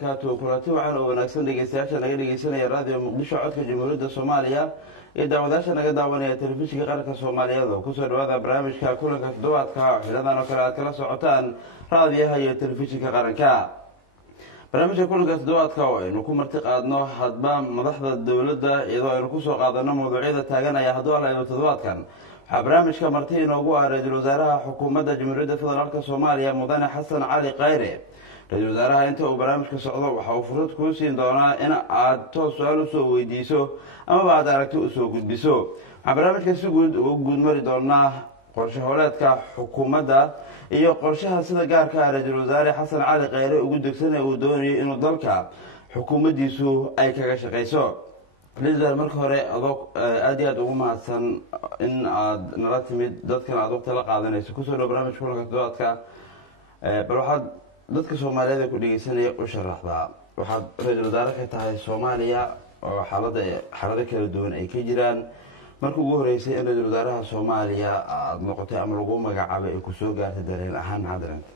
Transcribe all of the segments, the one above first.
kulanti waxaan oo wanaagsan dhegeystayaasha naga dhegeysanaya raadiyo muqdisho codka jamhuuriyadda soomaaliya iyo daawadayaasha naga daawanaya telefishinka qaranka soomaaliyeed oo kusoo dhawaada barnaamijka kulanka toddobaadka xiliyadan oo kale aad kala socotaan raadiyaha iyo telefishinka qaranka. barnaamijka kulanka toddobaadka oo aynu ku marti qaadno hadba madaxda dowladda iyadoo aynu kusoo qaadano mawduucyada taaganaya hadduu alla toddobaadkan waxaa barnaamijka marti inoogu ah ra-iisul wasaaraha xukuumadda jamhuuriyadda federaalk soomaaliya mudane xasan cali khayre. ra-iisul wasaaraha inta uu barnaamijka socdo waxa uu fursad kuu siin doonaa in aad toos su-aal usoo weydiiso amaba aad aragti usoo gudbiso. waxaan barnaamijka si guud ugu guudmari doonaa qorshe hooleedka xukuumadda iyo qorshaha sida gaarka ah ra-iisul wasaare xasan cali khayre ugu degsanay uu doonayo inuu dalka xukuumaddiisu ay kaga shaqeyso. ra-isul wasaare marka hore adoo aada iyo aada ugu mahadsan in aad nala timid dadkan aad waqti la qaadanayso kusoo dhow barnaamijka kulanka toddobaadka. bal waxaad dadka soomaaliyeed ee ku dhegeysanaya u sharaxdaa waxaad ra-iisul wasaare ka tahay soomaaliya oo xaalado kala duwan ay ka jiraan. marka ugu horeysay in ra-iisul wasaaraha soomaaliya aada noqotay ama lagu magacaabay ay kusoo gaartay dareen ahaan maxaa dareentay?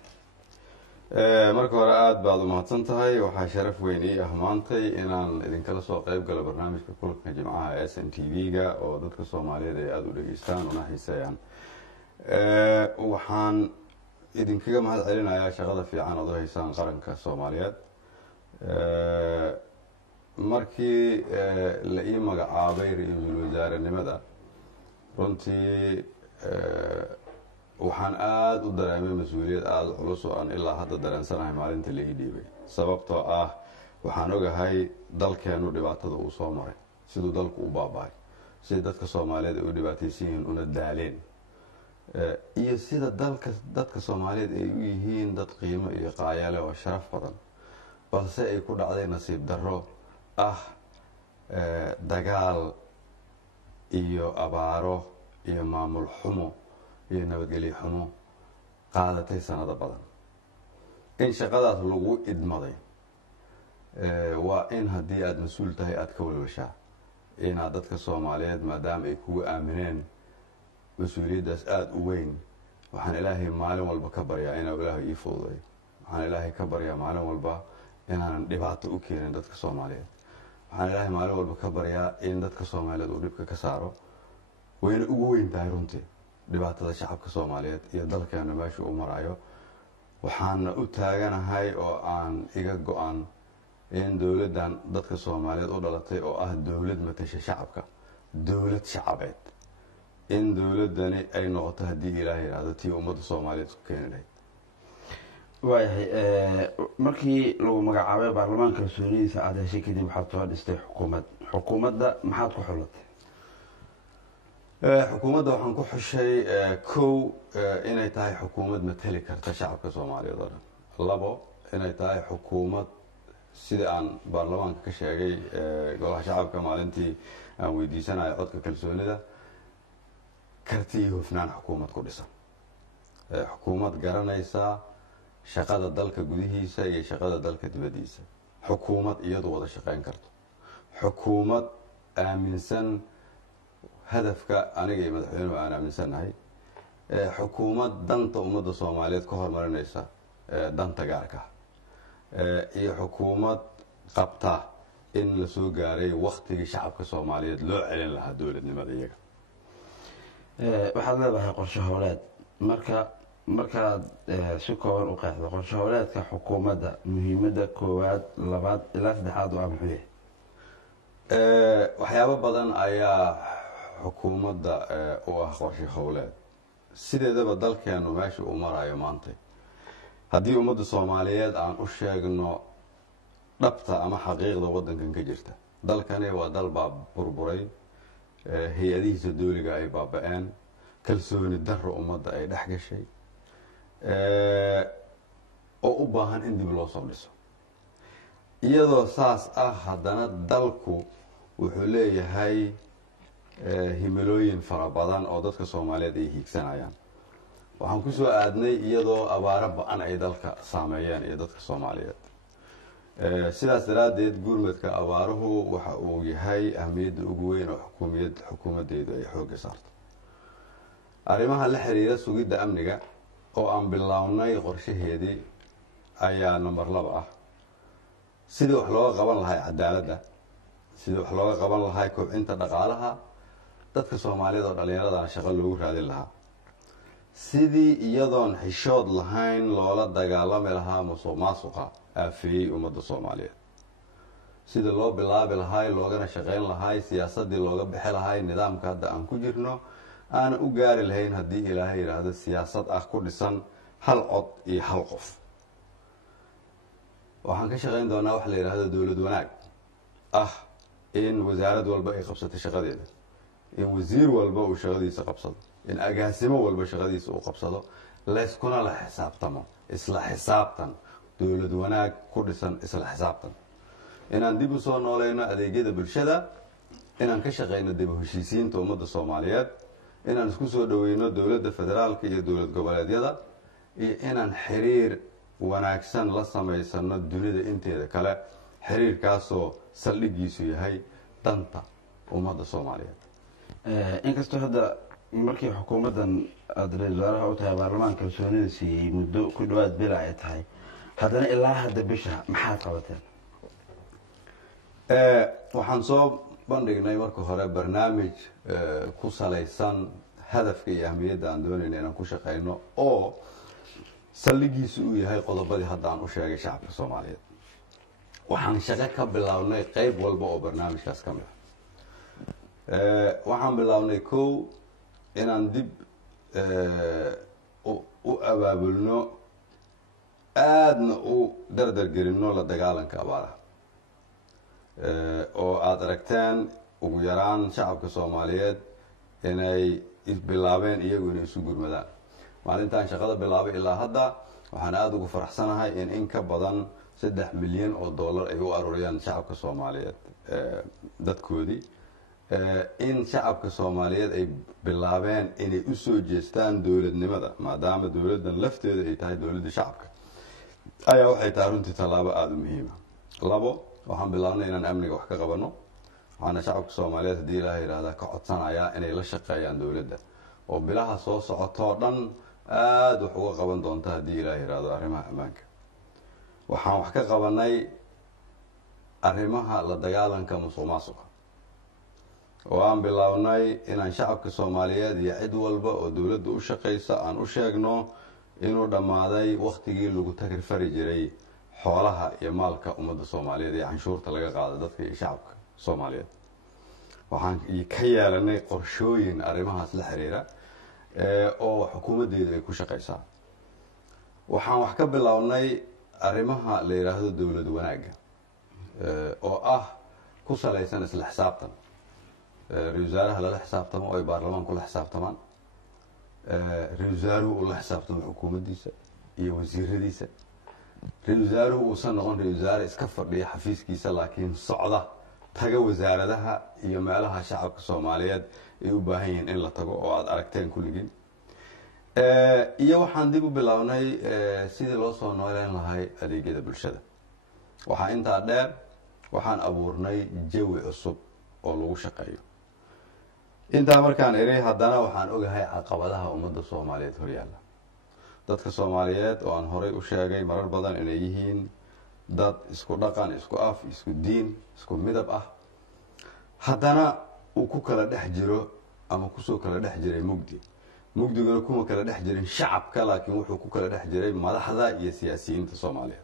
marka hore aada baad umahadsan tahay. waxaa sharaf weyn ii ah maantay inaan idinkala soo qeyb galo barnaamijka kulanka jimcaha s n t v-ga oo dadka soomaaliyeed ay aada u dhageystaan una xiiseeyaan. waxaan idinkaga mahad celinayaa shaqada fiican ood u haysaan qaranka soomaaliyeed. markii la ii magacaabay ra-iisul wasaarenimada runtii waxaan aada u dareemay mas-uuliyad aada culus oo aan ilaa hadda dareensanahay maalinta la ii dhiibay. sababtoo ah waxaan ogahay dalkeenu dhibaatada uu soo maray, siduu dalku u baaba-ay, sida dadka soomaaliyeed ay u dhibaataysan yihiin una daaleen, iyo sida dadka soomaaliyeed ay u yihiin dad qiimo iyo qaayale oo sharaf badan, balse ay ku dhacday nasiib darro ah dagaal iyo abaaro iyo maamul xumo iyo nabadgelyo xumo qaadatay sanado badan. in shaqadaas lagu idmaday waa in haddii aada mas-uul tahay aada ka walwashaa inaad dadka soomaaliyeed maadaama ay kugu aamineen mas-uuliyaddaas aada u weyn. waxaan ilaahay maalin walba ka baryaa inuu ilaahay ii fududay. waxaan ilaahay ka baryaa maalin walba inaanan dhibaato u keenin dadka soomaaliyeed. waxaan ilaahay maalin walba ka baryaa in dadka soomaaliyeed uu dhibka ka saaro. wayna ugu weyn tahay runtii dhibaatada shacabka soomaaliyeed iyo dalkeena meesha uu maraayo. waxaana u taaganahay oo aan iga go-an in dowladdan dadka soomaaliyeed u dhalatay oo ah dowlad matasha shacabka, dowlad shacabeed, in dowladdani ay noqoto haddii ilaah yidhaahdo tii ummadda soomaaliyeed isku keeni lahayd. waayahay markii lagu magacaabay baarlamaanka kalsoonidiisa aada heshay kadib waxaad soo dhistay xukuumadda maxaad ku xulatay? xukuumadda waxaan ku xushay kow inay tahay xukuumad mateli karta shacabka soomaaliyeed oo dhan. labo inay tahay xukuumad sida aan baarlamaanka ka sheegay golaha shacabka maalintii aan weydiisanayo codka kalsoonida, karti iyo hufnaan xukuumad ku dhisan. xukuumad garanaysa shaqada dalka gudihiisa iyo shaqada dalka dibaddiisa. xukuumad iyadu wada shaqeyn karto. xukuumad aaminsan hadafka aniga iyo madaxweynuhu aan aaminsannahay. xukuumad danta ummadda soomaaliyeed ka hormarinaysa danta gaarka. iyo xukuumad qabta in la soo gaaray waktigii shacabka soomaaliyeed loo celin lahaa dowladnimada iyaga. waxaad leedahay qorshe hooleed. markaad si kooban u qeexdo qorshe hooleedka xukuumadda muhiimadda koowaad, labaad ilaa saddexaad waa muxuu yahay? waxyaabo badan ayaa xukuumadda u ah qorshe howleed. sideedaba dalkeenu meesha uu marayo maanta, haddii ummadda soomaaliyeed aan u sheegno dhabta ama xaqiiqda waddankan ka jirta, dalkani waa dal baa burburay, hay-adihiisa dowliga ay baaba-een, kalsooni darro ummadda ay dhex gashay, oo u baahan in dib loo soo dhiso. iyadoo saas ah haddana dalku wuxuu leeyahay himilooyin fara badan oo dadka soomaaliyeed ay hiigsanayaan. waxaan ku soo aadnay iyadoo abaaro ba-an ay dalka saameeyeen iyo dadka soomaaliyeed. sidaas daraaddeed gurmadka abaaruhu waxa uu yahay ahmiyadda ugu weyn oo xukuumaddeedu ay xoogga saarto. arrimaha la xiriira sugidda amniga oo aan bilownay qorshaheedii ayaa number 2 ah. sidii wax looga qaban lahay cadaaladda, sidii wax looga qaban lahay kobcinta dhaqaalaha, dadka Soomaaliyeed oo dhalinyarada shaqo loogu raadin lahaa, sidii iyadoon xishood lahayn loola dagaalami lahaa musuqmaasuqa aafeeyey ummadda Soomaaliyeed, sidii loo bilaabi lahay loogana shaqayn lahay siyaasadii looga bixi lahay nidaamka hadda aan ku jirno, aan u gaari lahayn haddii ilaahay yidhaahdo siyaasad ah ku dhisan hal cod iyo hal qof. waxaan ka shaqayn doonaa wax la yidhaahdo dowlad wanaag ah, in wasaarad walba ay qabsato shaqadeeda, in wasiir walba uu shaqadiisa qabsado, in agaasimo walba shaqadiisa uu qabsado, layskuna la xisaabtamo, isla xisaabtan, dowlad wanaag ku dhisan isla xisaabtan, inaan dib u soo noolayno adeegyada bulshada, inaan ka shaqayno dib u heshiisiinta ummadda Soomaaliyeed, inaan isku soo dhaweyno dowladda federaalka iyo dowlad goboleedyada, iyo inaan xiriir wanaagsan la samaysano dunida inteeda kale, xiriirkaasoo saldhigiisu yahay danta ummadda Soomaaliyeed. inkastoo hadda markii xukuumaddan aada ra-iisul wasaaraha u tahay baarlamaanka kalsoonida siiyey muddo ku dhawaad bila ay tahay, haddana ilaa hadda bisha maxaad qabateen? waxaan soo bandhignay marka hore barnaamij ku salaysan hadafka iyo ahmiyadda aan doonayna inaan ku shaqayno, oo saldhigiisu uu yahay qodobadii hadda aan u sheegay shacabka Soomaaliyeed. waxaan shaqo ka bilownay qayb walba oo barnaamijkaas ka mid ah. waxaan bilownay kow inaan dib u abaabulno, aadna u dardargelinno la dagaalanka abaaraha, oo aada aragteen ugu yaraan shacabka Soomaaliyeed inay bilaabeen iyagu inay isu gurmadaan. maalintaan shaqada bilaabay ilaa hadda waxaan aada ugu faraxsanahay in ka badan 3 milyan oo dollar ay u aruuriyaan shacabka Soomaaliyeed dadkoodii, in shacabka Soomaaliyeed ay bilaabeen inay u soo jeestaan dowladnimada, maadaama dowladdan lafteeda ay tahay dowladda shacabka, ayaa waxay tahay runtii tallaabo aada u muhiima. 2, waxaan bilaabnay inaan amniga wax ka qabanno. waxaana shacabka Soomaaliyeed haddii ilaahay yidhaahdaa ka codsanayaa inay la shaqeeyaan dowladda, oo bilaha soo socotoo dhan aada wax uga qaban doonta haddii ilaahay yidhaahdo arrimaha ammaanka. waxaan wax ka qabanay arrimaha la dagaalanka musuqmaasuqa, oo aan bilownay inaan shacabka Soomaaliyeed iyo cid walba oo dowladda u shaqaysa aan u sheegno inuu dhammaaday waktigii lagu tagrifari jiray xoolaha iyo maalka ummadda Soomaaliyeed iyo canshuurta laga qaado dadka iyo shacabka Soomaaliyeed. waxaan ka yeelanay qorshooyin arrimahaas la xiriira oo xukuumaddeedu ay ku shaqaysaa. waxaan wax ka bilownay arrimaha la yidhaahdo dowlad wanaagga, oo ah ku salaysan isla xisaabtan. ra-iisul wasaaraha lala xisaabtamo oo ay baarlamaanku la xisaabtamaan, ra-iisul wasaaruhu uu la xisaabtamo xukuumaddiisa iyo wasiiradiisa. ra-iisul wasaaruhu uusan noqon ra-iisul wasaare iska fadhiya xafiiskiisa, laakiin socda, taga wasaaradaha iyo meelaha shacabka Soomaaliyeed ay u baahan yihiin in la tago, oo aada aragteen kulligiin. iyo waxaan dib u bilownay sidii loo soo nooleyn lahay adeegyada bulshada. waxaa intaa dheer waxaan abuurnay jawi cusub oo lagu shaqeeyo. intaa markaan eray, haddana waxaan ogahay caqabadaha ummadda Soomaaliyeed horyaalla. dadka Soomaaliyeed oo aan horay u sheegay marar badan inay yihiin dad isku dhaqan, isku af, isku diin, isku midab ah, haddana uu ku kala dhex jiro ama kusoo kala dhex jiray mugdiguna kuma kala dhex jirin shacabka, laakiin wuxuu ku kala dhex jiray madaxda iyo siyaasiyiinta Soomaaliyeed.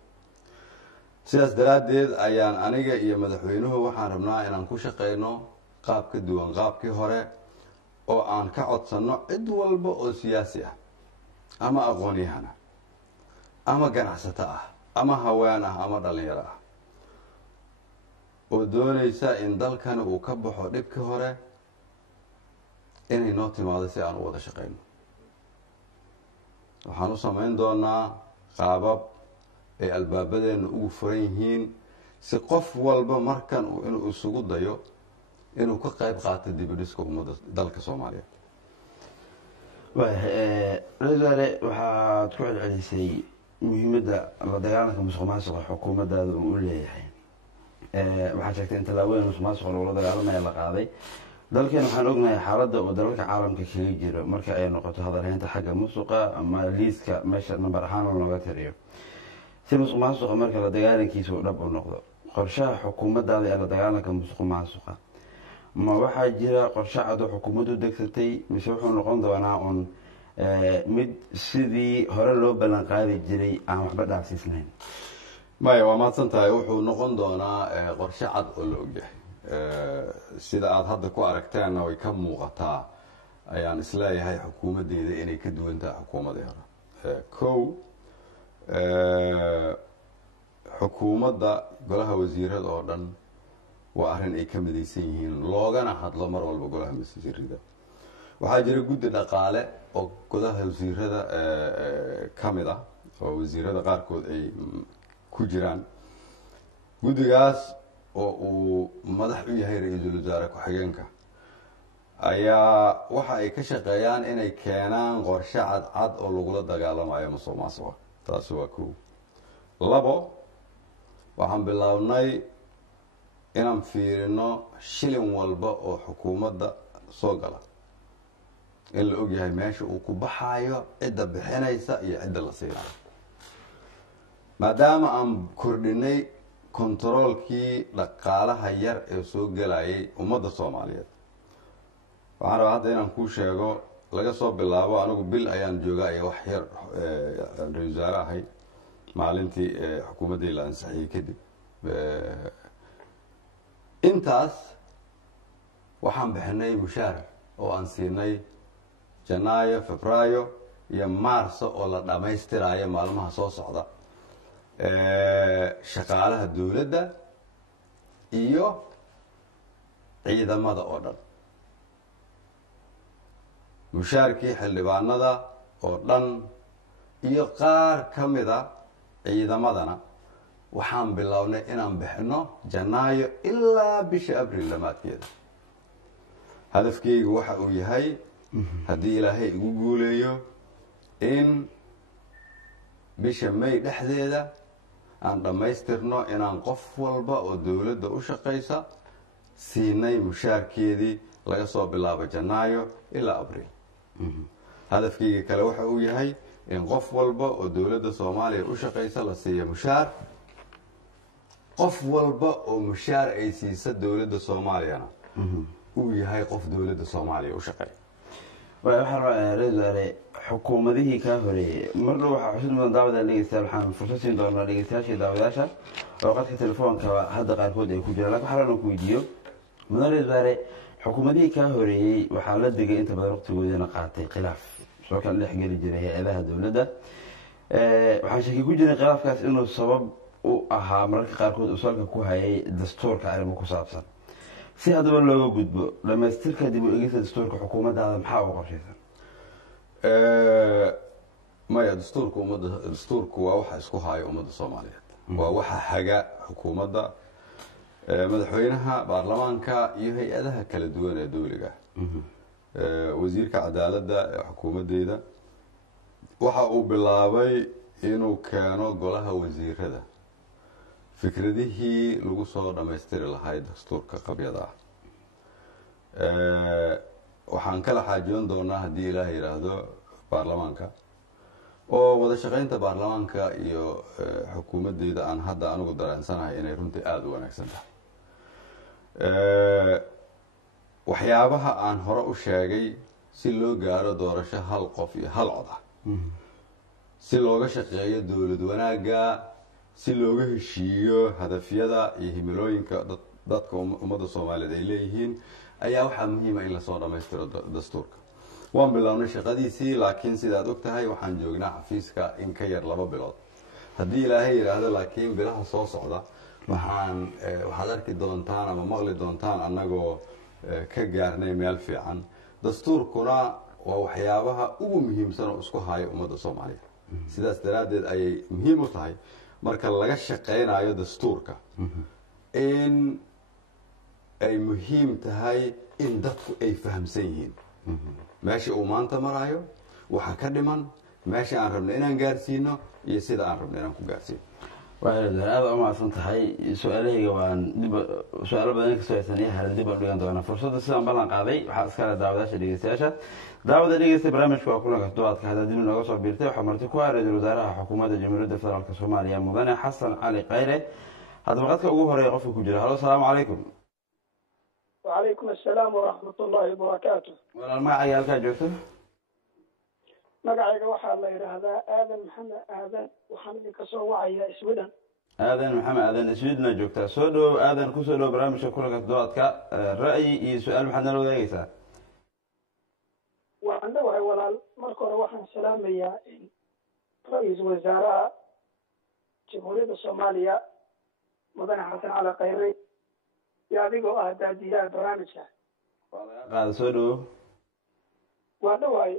sidaas daraaddeed ayaan aniga iyo madaxweynuhu waxaan rabnaa inaan ku shaqayno qaab ka duwan qaabkii hore, oo aan ka codsanno cid walba oo siyaasi ah ama aqoon-yahana ama ganacsato ah ama haween ah ama dhalinyaro ah oo doonaysa in dalkani uu ka baxo dhibkii hore, inay noo timaado si aan u wada shaqayno. waxaan u samayn doonaa qaabab ay albaabadeenna ugu furan yihiin, si qof walba markan inuu isugu dayo inuu ka qayb qaato dibudhiska ummadda dalka Soomaaliyeed. ra-iisul wasaare, waxaad ku celcelisay muhiimadda la dagaalanka musuqmaasuqa xukuumaddaada uu u leeyahay. waxaad sheegtay in tallaabooyin musuqmaasuqa lagula dagaalamaya la qaaday. dalkeen waxaan ognahay xaaladda uu dalalka caalamka kaga jiro marka ay noqoto hadalhaynta xagga musuqa ama liiska meesha nambar ahaan looga tiriyo. si musuqmaasuqa marka la dagaalankiisa uu dhab u noqdo, qorshaha xukuumaddaada ee la dagaalanka musuq maasuqa ma waxaa jira qorshe cad oo xukuumaddu degsatay mise wuxuu noqon doonaa un mid sidii hore loo ballan qaadi jiray aan waxba dhaafsiisnayn? maya waa mahadsan tahay. wuxuu noqon doonaa qorshe cad oo la ogyahay sida aada hadda ku aragteenna way ka muuqataa. ayaan isleeyahay xukuumaddeeda inay ka duwan tahay xukuumadii hore. kow, xukuumadda golaha wasiirada oo dhan waa arrin ay ka midaysan yihiin loogana hadlo mar walba golaha wasiirada. waxaa jira guddi dhaqaale oo golaha wasiirada ka mid ah oo wasiirada qaarkood ay ku jiraan. guddigaas oo uu madax u yahay ra-iisul wasaare ku-xigeenka ayaa waxa ay ka shaqeeyaan inay keenaan qorshe cadcad oo lagula dagaalamayo musuq maasuqa. taasi waa kow. labo, waxaan bilownay inaan fiirino shilin walba oo xukuumadda soo gala in la ogyahay meesha uu ku baxayo, cidda bixinaysa iyo cidda la siinayo. maadaama aan kordhinay kontaroolkii dhaqaalaha yar ee soo gelayay ummadda soomaaliyeed, waxaan rabaa hadda inaan kuu sheego laga soo bilaabo anigu bil ayaan joogaa iyo wax yar ra-isul wasaare ahay maalintii xukuumaddii la ansixiyey kadib. intaas waxaan bixinay mushaar oo aan siinay janaayo, febraayo iyo maarso oo la dhammaystirayo maalmaha soo socda shaqaalaha dowladda iyo ciidamada oo dhan. mushaarkii xildhibaanada oo dhan iyo qaar ka mida ciidamadana waxaan bilownay inaan bixino janaayo ilaa bisha abril dhammaadkeeda. hadafkeygu waxa uu yahay haddii ilaahay igu guuleeyo in bisha may dhexdeeda aan dhammaystirno inaan qof walba oo dowladda u shaqaysa siinay mushaarkeedii laga soo bilaabo janaayo ilaa abril. hadafkeyga kale waxa uu yahay in qof walba oo dowladda soomaaliya u shaqaysa la siiyo mushaar. qof walba oo mushaar ay siisa dowladda soomaaliyana uu yahay qof dowladda soomaaliya u shaqeeya. waxaan rabaa ra-isul wasaare xukuumadihii kaa horeeyey mar dhow waxaa xusid mudan daawada dhegeystayaal waxaan fursad siin doonaa dhegeystayaasha iyo daawadayaasha oo qadka telefoonka hadda qaarkood ay ku jiraan. laakiin waxaa rabaa ku weydiiyo mudan ra-isul wasaare xukuumadihii kaa horeeyey waxaa la digay inta badan waqtigoodana qaatay khilaaf soo kala dhex geli jiray hay-adaha dowladda. waxaan shaki ku jiray khilaafkaas inuu sabab u ahaa mararka qaarkood uu salka ku hayay dastuurka arrimo ku saabsan. si haddaba looga gudbo dhamaystirka dib u egista dastuurka xukuumaddaada maxaa uga qorshaysan? maya dastuurku waa waxa isku haayo ummadda soomaaliyeed. waa waxa haga xukuumadda, madaxweynaha, baarlamaanka iyo hay-adaha kala duwan ee dowliga. wasiirka cadaaladda ee xukuumaddeeda waxa uu bilaabay inuu keeno golaha wasiirada fikradihii lagu soo dhammaystiri lahay dastuurka qabyada ah. waxaan kala xaajoon doonaa haddii ilaah yidhaahdo baarlamaanka oo wada shaqaynta baarlamaanka iyo xukuumaddeeda aan hadda anigu dareensanahay inay runtii aada u wanaagsan tahay. waxyaabaha aan hore u sheegay si loo gaaro doorasho hal qof iyo hal cod ah, si looga shaqeeyo dowlad wanaagga, si looga heshiiyo hadafyada iyo himilooyinka dadka ummadda soomaaliyeed ay leeyihiin, ayaa waxaa muhiima in lasoo dhammaystiro dastuurka. waan bilownay shaqadiisii, laakiin sidaad og tahay waxaan joognaa xafiiska in ka yar 2 bilood. haddii ilaahay yidhaahdo laakiin bilaha soo socda waxaad arki doontaan ama maqli doontaan annagoo ka gaarnay meel fiican. dastuurkuna waa waxyaabaha ugu muhiimsan oo isku haya ummadda soomaaliyeed. sidaas daraaddeed ayay muhiim u tahay marka laga shaqaynayo dastuurka in ay muhiim tahay in dadku ay fahamsan yihiin meesha uu maanta marayo, waxa ka dhiman, meesha aan rabno inaan gaarsiino iyo sida aan rabno inaan ku gaarsiino. aada u mahadsan tahay. su-aalahayga waan su-aalo badan kasoo haysanaya haran dib aan dhigan doonaa. fursadda sidaan ballan qaaday waxaa iskale daawadayaasha dhegeystayaasha. daawada dhegeysta barnaamijka waa kulanka toddobaadka haddaa dib inooga soo biirtay. waxaa marti ku ah ra-iisul wasaaraha xukuumadda jamhuuriyadda federaalk soomaaliya mudane xasan cali khayre. haddaba qadka ugu horeeya qofka ku jira. Halo, asalaamu calaykum. وعليكم السلام ورحمة الله وبركاته. walaal magacaaga halkaa joogto? magacayga waxaa la yidhaahdaa aadan maxamed aadan, waxaan idinka soo wacayaa Sweden. aadan maxamed aadan, swedena joogtaa. soo dhowow aadan, kusoo dhow barnaamijka kulanka toddobaadka. ra'yi iyo su-aal maxaad nala wadaagaysaa? waan dhawahay walaal, marka hore waxaan salaamayaa ra-iisul wasaaraha jamhuuriyadda Soomaaliya mudane xasan cali khayre iyo adigoo ah daadiyaha barnaamijka. waa laga qaada. soo dhowow. waan dhawahay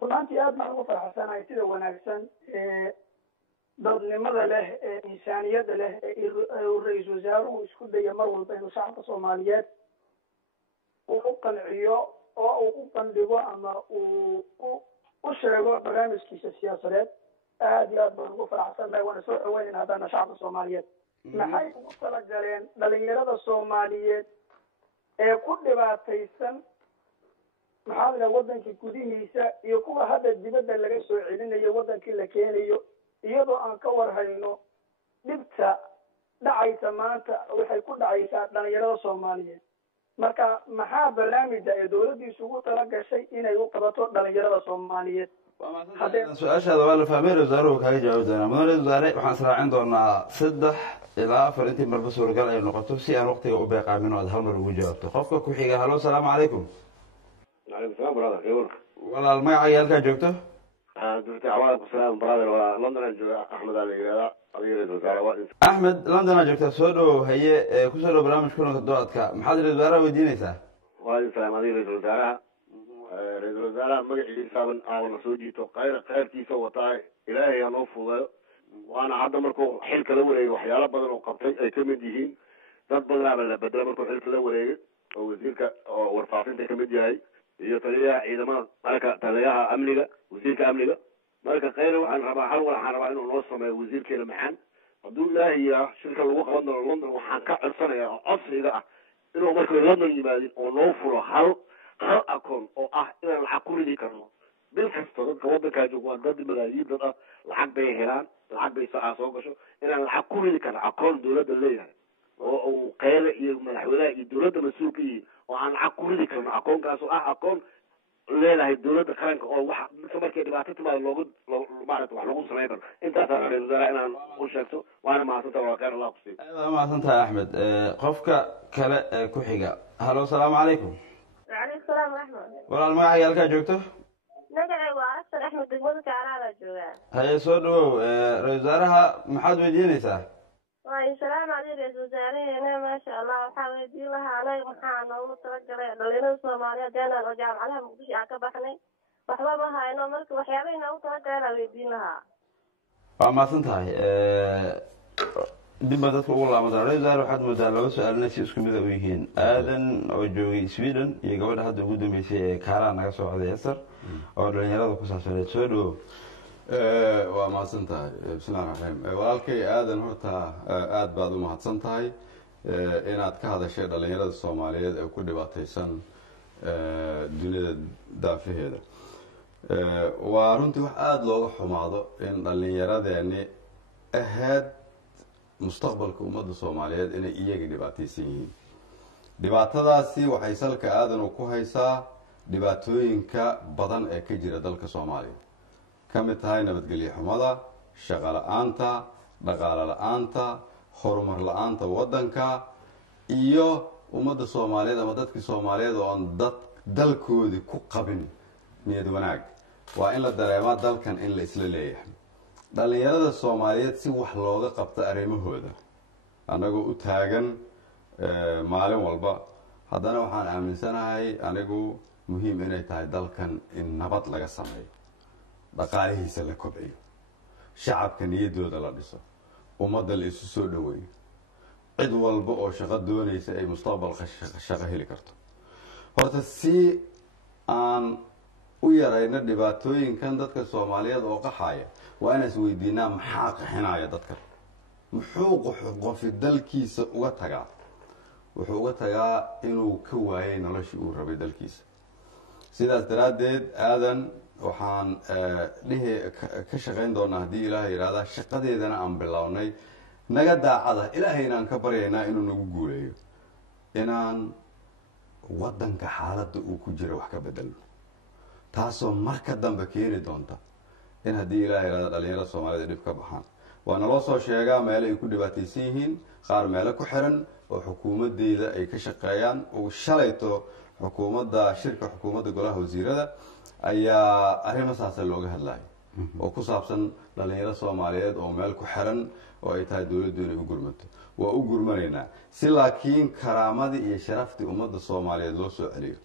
runtii aad baan ugu faraxsanahay sida wanaagsan ee dadnimada leh ee insaaniyadda leh ee ra-iisul wasaaruhu isku daya mar walba inuu shacabka Soomaaliyeed uu u qanciyo oo uu u bandhigo ama uu u sheego barnaamijkiisa siyaasadeed. aad iyo aad baan ugu faraxsanahay, waana soo dhaweynayn haddana shacabka Soomaaliyeed. maxay ugu talagaleen dhalinyarada Soomaaliyeed ee ku dhibaataysan maxaa la wadankii gudihiisa iyo kuwa hadda dibadda laga soo celinayo wadankii la keenayo, iyadoo aan ka warhayno dhibta dhacaysa maanta waxay ku dhacaysaa dhalinyarada Soomaaliyeed. marka maxaa barnaamijka ee dowladdiisu ugu tala gashay inay u qabato dhalinyarada Soomaaliyeed? su-aashaada waa la fahmay. wasaaruhu kaaga jawaabi doonaa. mudane wasaare, waxaan israacin doonaa 3 ilaa 4 intii marba suuragal ay noqoto si aan waqtiga u beeqaamin oo aad hal mar ugu jawaabto. qofka ku xiga. halo, asalaamu calaykum. وعليكم السلام برادر كيف walaal magacaaga halkaa joogto? دكتور وعليكم السلام برادر ولندن احمد علي أمير الوزراء. axmed, londonaa joogtaa. soo dhowow. haye kusoo dhow barnaamij kulanka toddobaadka. maxaad ra-isul wasaaraha weydiinaysaa? وعليكم السلام أمير الوزراء. رئيس الوزراء مجلس سابن أول سوجيته خير كيسة وطاي إلهي نوفه. وأنا عاد مركو حلك الأولى وحياة بدل وقبتين أي كمديين ضد بدل مركو حلك الأولى ووزيرك ورفاقين كمديين iyo taliyaha ciidamada marka taliyaha amniga wasiirka amniga marka khayr waxaan rabaa inuu noo sameeyo wasiirkeena maxaan hadduu ilaahay yaa shirka lagu qaban doono London. waxaan ka codsanayaa codsiga ah inuu marka London yimaadin oo noo furo hal akoon oo ah inaan lacag ku ridi karno bil kasta. dadka waddankaa jooga waa dad malaayiin dad ah, lacag bay helaan, lacag bay soo gasho, inaan lacag ku ridi karno akoon dowladda leeyahay oo uu khayr iyo madaxweynaha iyo dowladda mas-uul ka yihiin oo aan lacag ku ridi karno. akoonkaas oo ah akoon leedahay dowladda qaranka oo wax markay dhibaato timaado loogu maarata wax lagu samayn karo. intaasaan ra-isul wasaaraha inaan u sheegto. waana mahadsantaha. waa khayr allah ku siiyo. aad mahadsantahay axmed. qofka kale ee ku xiga. halo, asalaamu calaykum. وعليكم السلام ورحمة. walaal magacaaga halkaa joogto? magacay waa Asad Axmed degmada Kaaraada joogaa. haye soo dhowow. ra-isul wasaaraha maxaad weydiinaysaa? waayo salaam calaykum ra-iisul wasaaraheena maasha allah. waxaa weydiin lahaa anaga maxaa noogu talagalay dhalinyarada Soomaaliyeed eenaan oo jaamacadaha Muqdisho aan ka baxnay waxba ma hayno, marka waxyaabahay noogu talagaleen aan weydiin lahaa. waa mahadsan tahay. dib baa dadka ugu laaban doona. ra-isul wasaare, waxaad moodaa laba su-aalna si isku mid a u yihiin. aadan oo joogay Sweden iyo gabadha hadda ugu dambeysay ee kaaraan naga soo cday Esther oo dhalinyarada ku saabsaneed. soo dhowow. waa mahadsan tahay. bismillahi raxmaan raxiim. walaalkay aadan, horta aad baad u mahadsan tahay inaad ka hadashay dhalinyarada Soomaaliyeed ee ku dhibaataysan dunida daafaheeda. waa runtii wax aada looga xumaado in dhallinyaradeeni ahayd mustaqbalka ummadda Soomaaliyeed inay iyaga dhibaataysan yihiin. dhibaatadaasi waxay salka aadan ku haysaa dhibaatooyinka badan ee ka jira dalka Soomaaliya, ka mid tahay nabadgelyo xumada, shaqo la-aanta, dhaqaale la-aanta, horumar la-aanta waddanka, iyo ummadda Soomaaliyeed ama dadkii Soomaaliyeed oo aan dalkoodii ku qabin niyad wanaag. waa in la dareemaa dalkan in la isla leeyahay. dhalinyarada Soomaaliyeed si wax looga qabto arrimahooda anagoo u taagan maalin walba, haddana waxaan aaminsanahay anigu muhiim inay tahay dalkan in nabad laga sameeyo, dhaqaalihiisa la kobciyo, shacabka niyaddooda la dhiso, ummadda la isu soo dhaweeyo, cid walba oo shaqo doonaysa ay mustaqbalka shaqo heli karto. horta si aan u yarayna dhibaatooyinkan dadka Soomaaliyeed oo qaxaya, waa inaan isweydiinaa maxaa qaxinaya dadkan. muxuu qofi dalkiisa uga tagaa? wuxuu uga tagaa inuu ka waayay noloshii uu rabay dalkiisa. sidaas daraaddeed aadan waxaan ka shaqayn doonaa haddii ilaahay yidhaahdaa shaqadeedana aan bilownay naga daacada ilaahay inaan ka baryaynaa inuu nagu guuleeyo inaan waddanka xaaladda uu ku jira wax ka bedelno taasoo marka dambe keeni doonta in haddii ilaah yidhahda dhalinyarada soomaalida dhib ka baxaan waa naloo soo sheegaa meelo ay ku dhibaataysan yihiin qaar meelo ku xiran oo xukuumadeyda ay ka shaqeeyaan uu shalayto shirka xukuumadda golaha wasiirada ayaa arrimo saasa looga hadlayo oo ku saabsan dhalinyaro soomaaliyeed oo meel ku xiran oo ay tahay dowladdu inay u gurmato waa u gurmanaynaa si laakiin karaamadii iyo sharaftii ummadda soomaaliyeed loo soo celiyo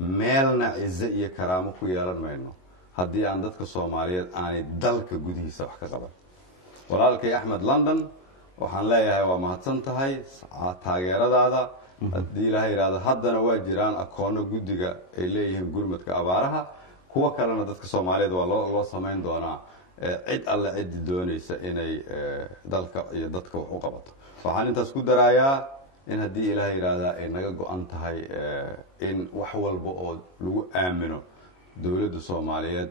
meelna cize iyo karaamo ku yeelan mayno haddii aan dadka soomaaliyeed aanay dalka gudihiisa wax ka qaban walaalkay axmed london waxaan leeyahay waa mahadsan tahay taageeradaada haddii ilaaha yidhahdo haddana waa jiraan akoono guddiga ay leeyihiin gurmadka abaaraha kuwa kalena dadka soomaaliyeed waa loo samayn doonaa cid alle ciddi doonaysa inay dalka iyo dadka wax u qabato waxaan intaas ku daraayaa in haddii ilaaha yidhaahdaa ay naga go-an tahay in wax walba oo lagu aamino dowladda soomaaliyeed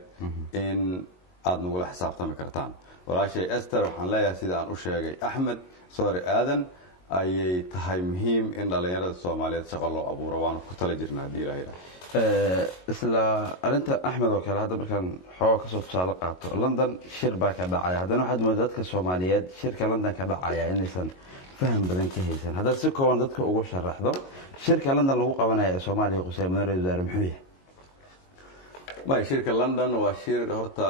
in aada nagula xisaabtami kartaan walaashay ester waxaan leeyahay sida aan u sheegay axmed sorry aadan ayay tahay muhiim in dhalinyarada soomaaliyeed shaqo loo abuuro waana ku tala jirna haddii ilaha yidhahda isla arrinta axmed oo kale hadda markaan xooga kasoo tusaale qaato london shir baa ka dhacaya haddana waxaad moodaa dadka soomaaliyeed shirka london ka dhacaya inaysan faham badan ka haysan haddaad si kooban dadka ugu sharaxdo shirka london lagu qabanaya ee soomaaliya qusay madaxweyne wasaare muxuu yahay may shirka london waa shir horta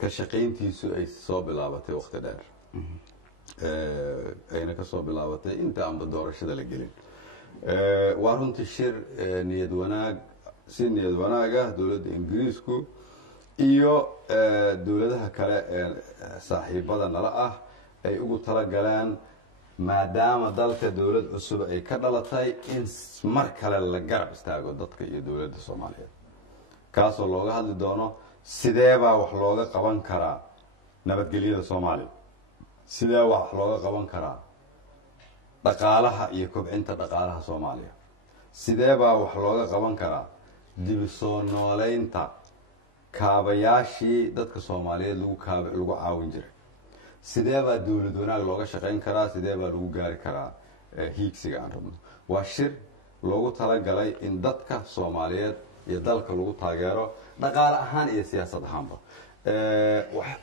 ka shaqayntiisu ay soo bilaabatay waqti dheer ayna kasoo bilaabatay inta aanba doorashada la gelin waa runtii shir niyad wanaag si niyad wanaagah dowladda ingiriisku iyo dowladaha kale ee saaxiibada nala ah ay ugu talagaleen maadaama dalka dowlad cusub ay ka dhalatay in mar kale la garab istaago dadka iyo dowladda soomaaliyeed kaasoo looga hadli doono sideebaa wax looga qaban karaa nabadgelyada soomaaliya sidee wax looga qaban karaa dhaqaalaha iyo kobcinta dhaqaalaha soomaaliya sidee baa wax looga qaban karaa dib u soo nooleynta kaabayaashii dadka soomaaliyeed lagu caawin jiray sidee baa dowlad wanaag looga shaqayn karaa sidee baa lagu gaari karaa hiigsiga aan rabno waa shir loogu talagalay in dadka soomaaliyeed iyo dalka lagu taageero dhaqaale ahaan iyo siyaasad ahaanba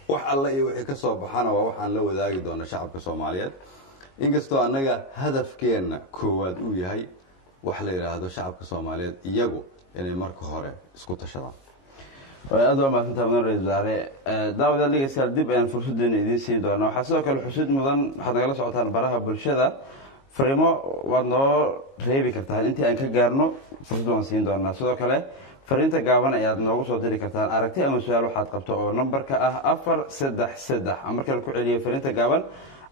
wax alla iyo wixii ka soo baxana waa waxaan la wadaagi doona shacabka soomaaliyeed inkastoo annaga hadafkeenna koowaad uu yahay wax la yidhaahdo shacabka soomaaliyeed iyagu inay marka hore isku tashadaan aad waa mahadsantaha mudan ra-isul wasaare daawadayaal dhegeystayaal dib ayaan fursaddeena idiin siin doonaa waxaa sidoo kale xusid mudan waxaad nagala socotaan baraha bulshada fariimo waad noo reebi kartaan intii aan ka gaarno fursad waan siin doonaa sidoo kale fariinta gaaban ayaad noogu soo diri kartaan aragti ama su-aal waxaad qabto oo nambarka ah 433 markale ku celiyay fariinta gaaban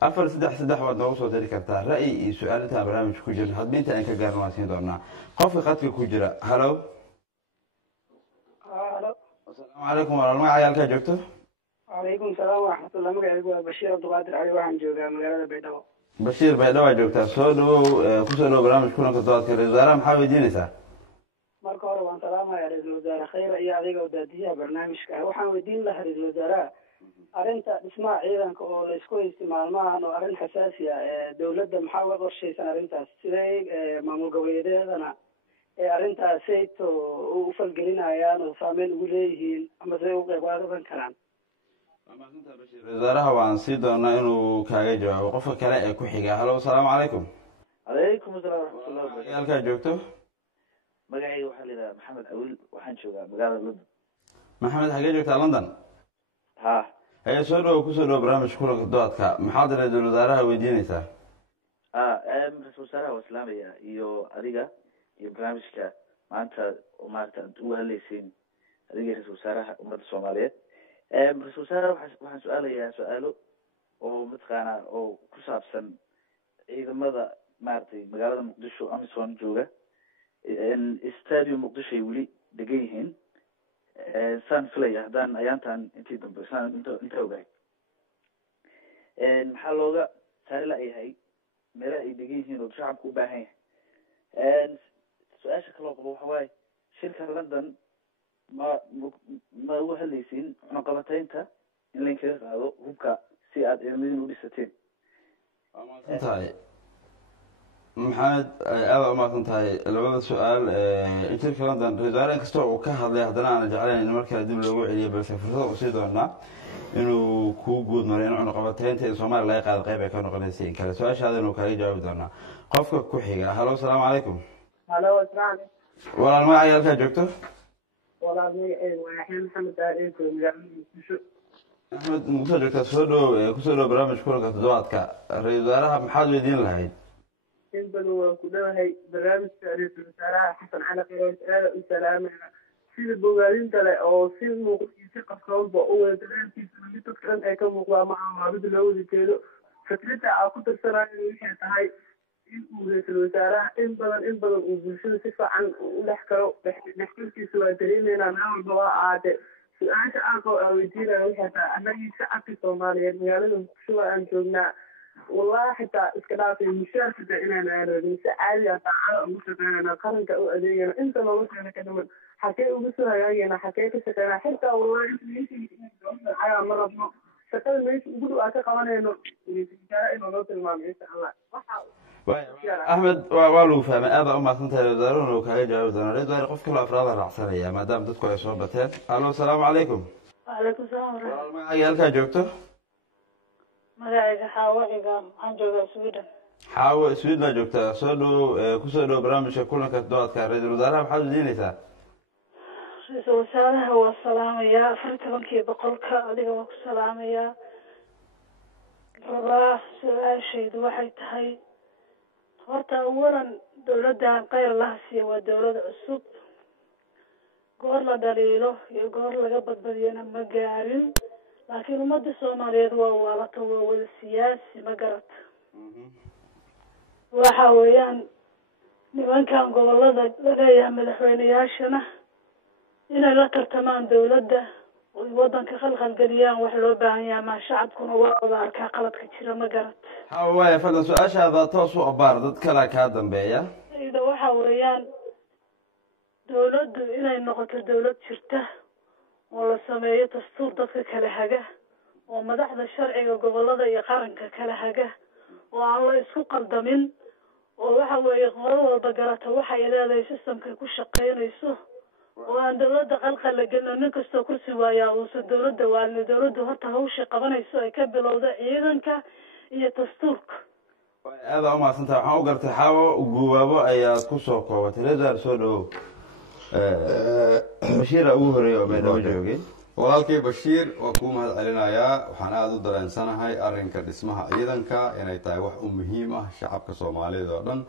433 waad noogu soo diri kartaa ra'yi iyo su-aal intaan barnaamijka ku jirno hadba inta aan ka gaarno waan siin doonaa qofka khadka ku jira halo asalaamu calaykum walaal magaca halkaa joogto wacalaykum salaam waraxmatullah magacaygu waa bashiir abduqaadir cali waxaan joogaa magaalada baydhabo bashiir baydhabo aa joogtaa soo dhawow kusoo dhawow barnaamij kulanka doodka ra-isul wasaaraha maxaa weydiinaysaa marka hore waan salaamaya ra-iisul wasaare khayra iyo adiga oo daadiyaha barnaamijka ah waxaan weydiin lahaa ra-iisul wasaaraha arrinta dhismaha ciidanka oo laysku haystay maalmahan oo arrin xasaasi ah dowladda maxaa uga qorshaysan arrintaas sidee maamul goboleedyadana ee arrintaas sayto u falgelinayaan oo saameyn ugu leeyihiin ama siday u qeyb qaadan karaan ra-isul wasaaraha waan sii doonaa inuu kaaga jawaabo qofka kale ee ku xiga halo asalaamu calaykum calaykum asalaam waraxmatullah magaca halkaa joogto magacayga waxaa la yidhaha maxamed awil waxaan joogaa magaalada london maxamed hagee joogtaa london ha haye soo dhawow kusoo dhawow barnaamijka kulanka doodka maxaad ra-isul wasaaraha weydiinaysaa ra-isul wasaaraha waa islaamaya iyo adiga iyo barnaamijka maanta oo maarata ad uga hadlaysiin adiga ra-isul wasaaraha ummadda soomaaliyeed ra-isul wasaaraha waxaan su-aalayaa su-aalo oo mataqaana oo ku saabsan ciidamada maaragtay magaalada muqdisho amison jooga stadium muqdisho ay weli degan yihiin saan filaya haddaan ayaantan intii dambe saan inta ogahay maxaa looga saari la-yahay meela ay degan yihiin oo shacabku u baahan yahay su-aasha kaloo qabo waxa waaye shirka london ma uga hadlaysiin cunaqabataynta in laynkaga qaado hubka si aad ciidamadiin u dhisateen tahay maxamed aada u mahadsan tahay labada su-aal shirka london wasaare inkastoo uu ka hadlay haddana aana jeclayn in mar kale dib loogu celiyo balse fursada usii doonaa inuu kuu guud maray in cunaqabateynta in soomaaliya laga qaado qayb ay ka noqonaysa in kale su-aashaada inuu kaaga jawaabi doonaa qofka ku xiga halo asalaamu calaykum halo asalaam walaal magacay halkaa joogto walaal magaceyga waa yaxya maxamed aadeeko magaalada muqdisho axmed muqdisho joogtaa soo dhow kusoo dhow barnaamijka kulanka toddobaadka ra-iisul wasaaraha maxaad weydiin lahayd in badan waan ku dhowahay barnaamijka ra-iisul wasaaraha xasan cali qiroos aada u salaamaya sida bogaadinta leh oo si muuqda si qarsoonba u wada dareenkiisa mid dadka dhan ay ka muuqdaan ma aha mid loo wada jeedo fikrada aa ku tirsanayo waxay tahay in uu ra-iisul wasaaraha in badan uu bulshada si fiican u dhex karo dhexgalkiisa waa dareemeynaa meel walba waa ahaatee su-aasha aankoo aa weydiinaya waxay tahay annagii shacabka soomaaliyeed magaalada muqdisho aan joognaa wallahi xitaa iska dhaafay mushaar xitaa inaan aanoodin si caadi ah saacada ugu shaqeynana qaranka u adeegana inta nolosheena ka dhiman xakee uga soo hagaagayna xakee ka shaqeynaa xitaa wallahi inta ma rabno shaqada meesha ugu dhow aa ka qabanayno inuu noo tilmaamo insha allah axmed waa lagu fahmay aada u mahadsan tahay wasaaruhuna uu kaaga jawaabi doonaa ra-isul wasaare qof kaloo afraada raacsanaya maadaama dadku ay soo bateen allo asalaamu calaykum wacalaykum salaam walaal magacaaga halkaa joogto magacayga xaawo cigaan waxaan joogaa sweden xaawo sweden baa joogtaa soo dhow kusoo dhow barnaamijka kulanka toddobaadka ra-iisul wasaaraha maxaad weydiinaysaa ra-iisul wasaaraha waa salaamayaa 14 boqolka adiga waa ku salaamayaa rabaa su-aashaydu waxay tahay horta awalan dowladdan kheyr laha siiya waa dowlad cusub goor la dhaliilo iyo goor laga badbadiyana ma gaarin laakiin ummadda soomaaliyeed waa waalato waa wada siyaasi ma garata waxa weeyaan nimankan gobolada laleeyahay madaxweyneyaashana inay la tartamaan dowladda oy wadanka khalkhalgeliyaan wax loo baahan yahay maa shacabkuna waa wada arkaa qaladka jira ma garata xaawo waaya fadlan su-aashaada toos u abaar dad kalea kaa dambeeya ida waxa weeyaan dowladdu inay noqoto dowlad jirta oo la sameeyo dastuur dadka kala haga oo madaxda sharciga gobolada iyo qaranka kala haga oo aan la isku qaldamin oo waxa weeye qolo walba garata waxay leedahay systemkay ku shaqeynayso oo aan dowladda qalqal la gelino nin kastoo kursi waayaa uusan dowladda waalina dowladdu horta hawsha qabanayso ay ka bilowda ciidanka iyo dastuurka aada u mahadsantahay waxaan u gartay xaawo guwaabo ayaad kusoo koobatay reesaar soo dhawow bashiira ugu horeeya oo meydhabo joogay walaalkay bashiir waa kuu mahad celinayaa waxaan aada u dareensanahay arrinka dhismaha ciidanka inay tahay wax u muhiim ah shacabka soomaaliyeed oo dhan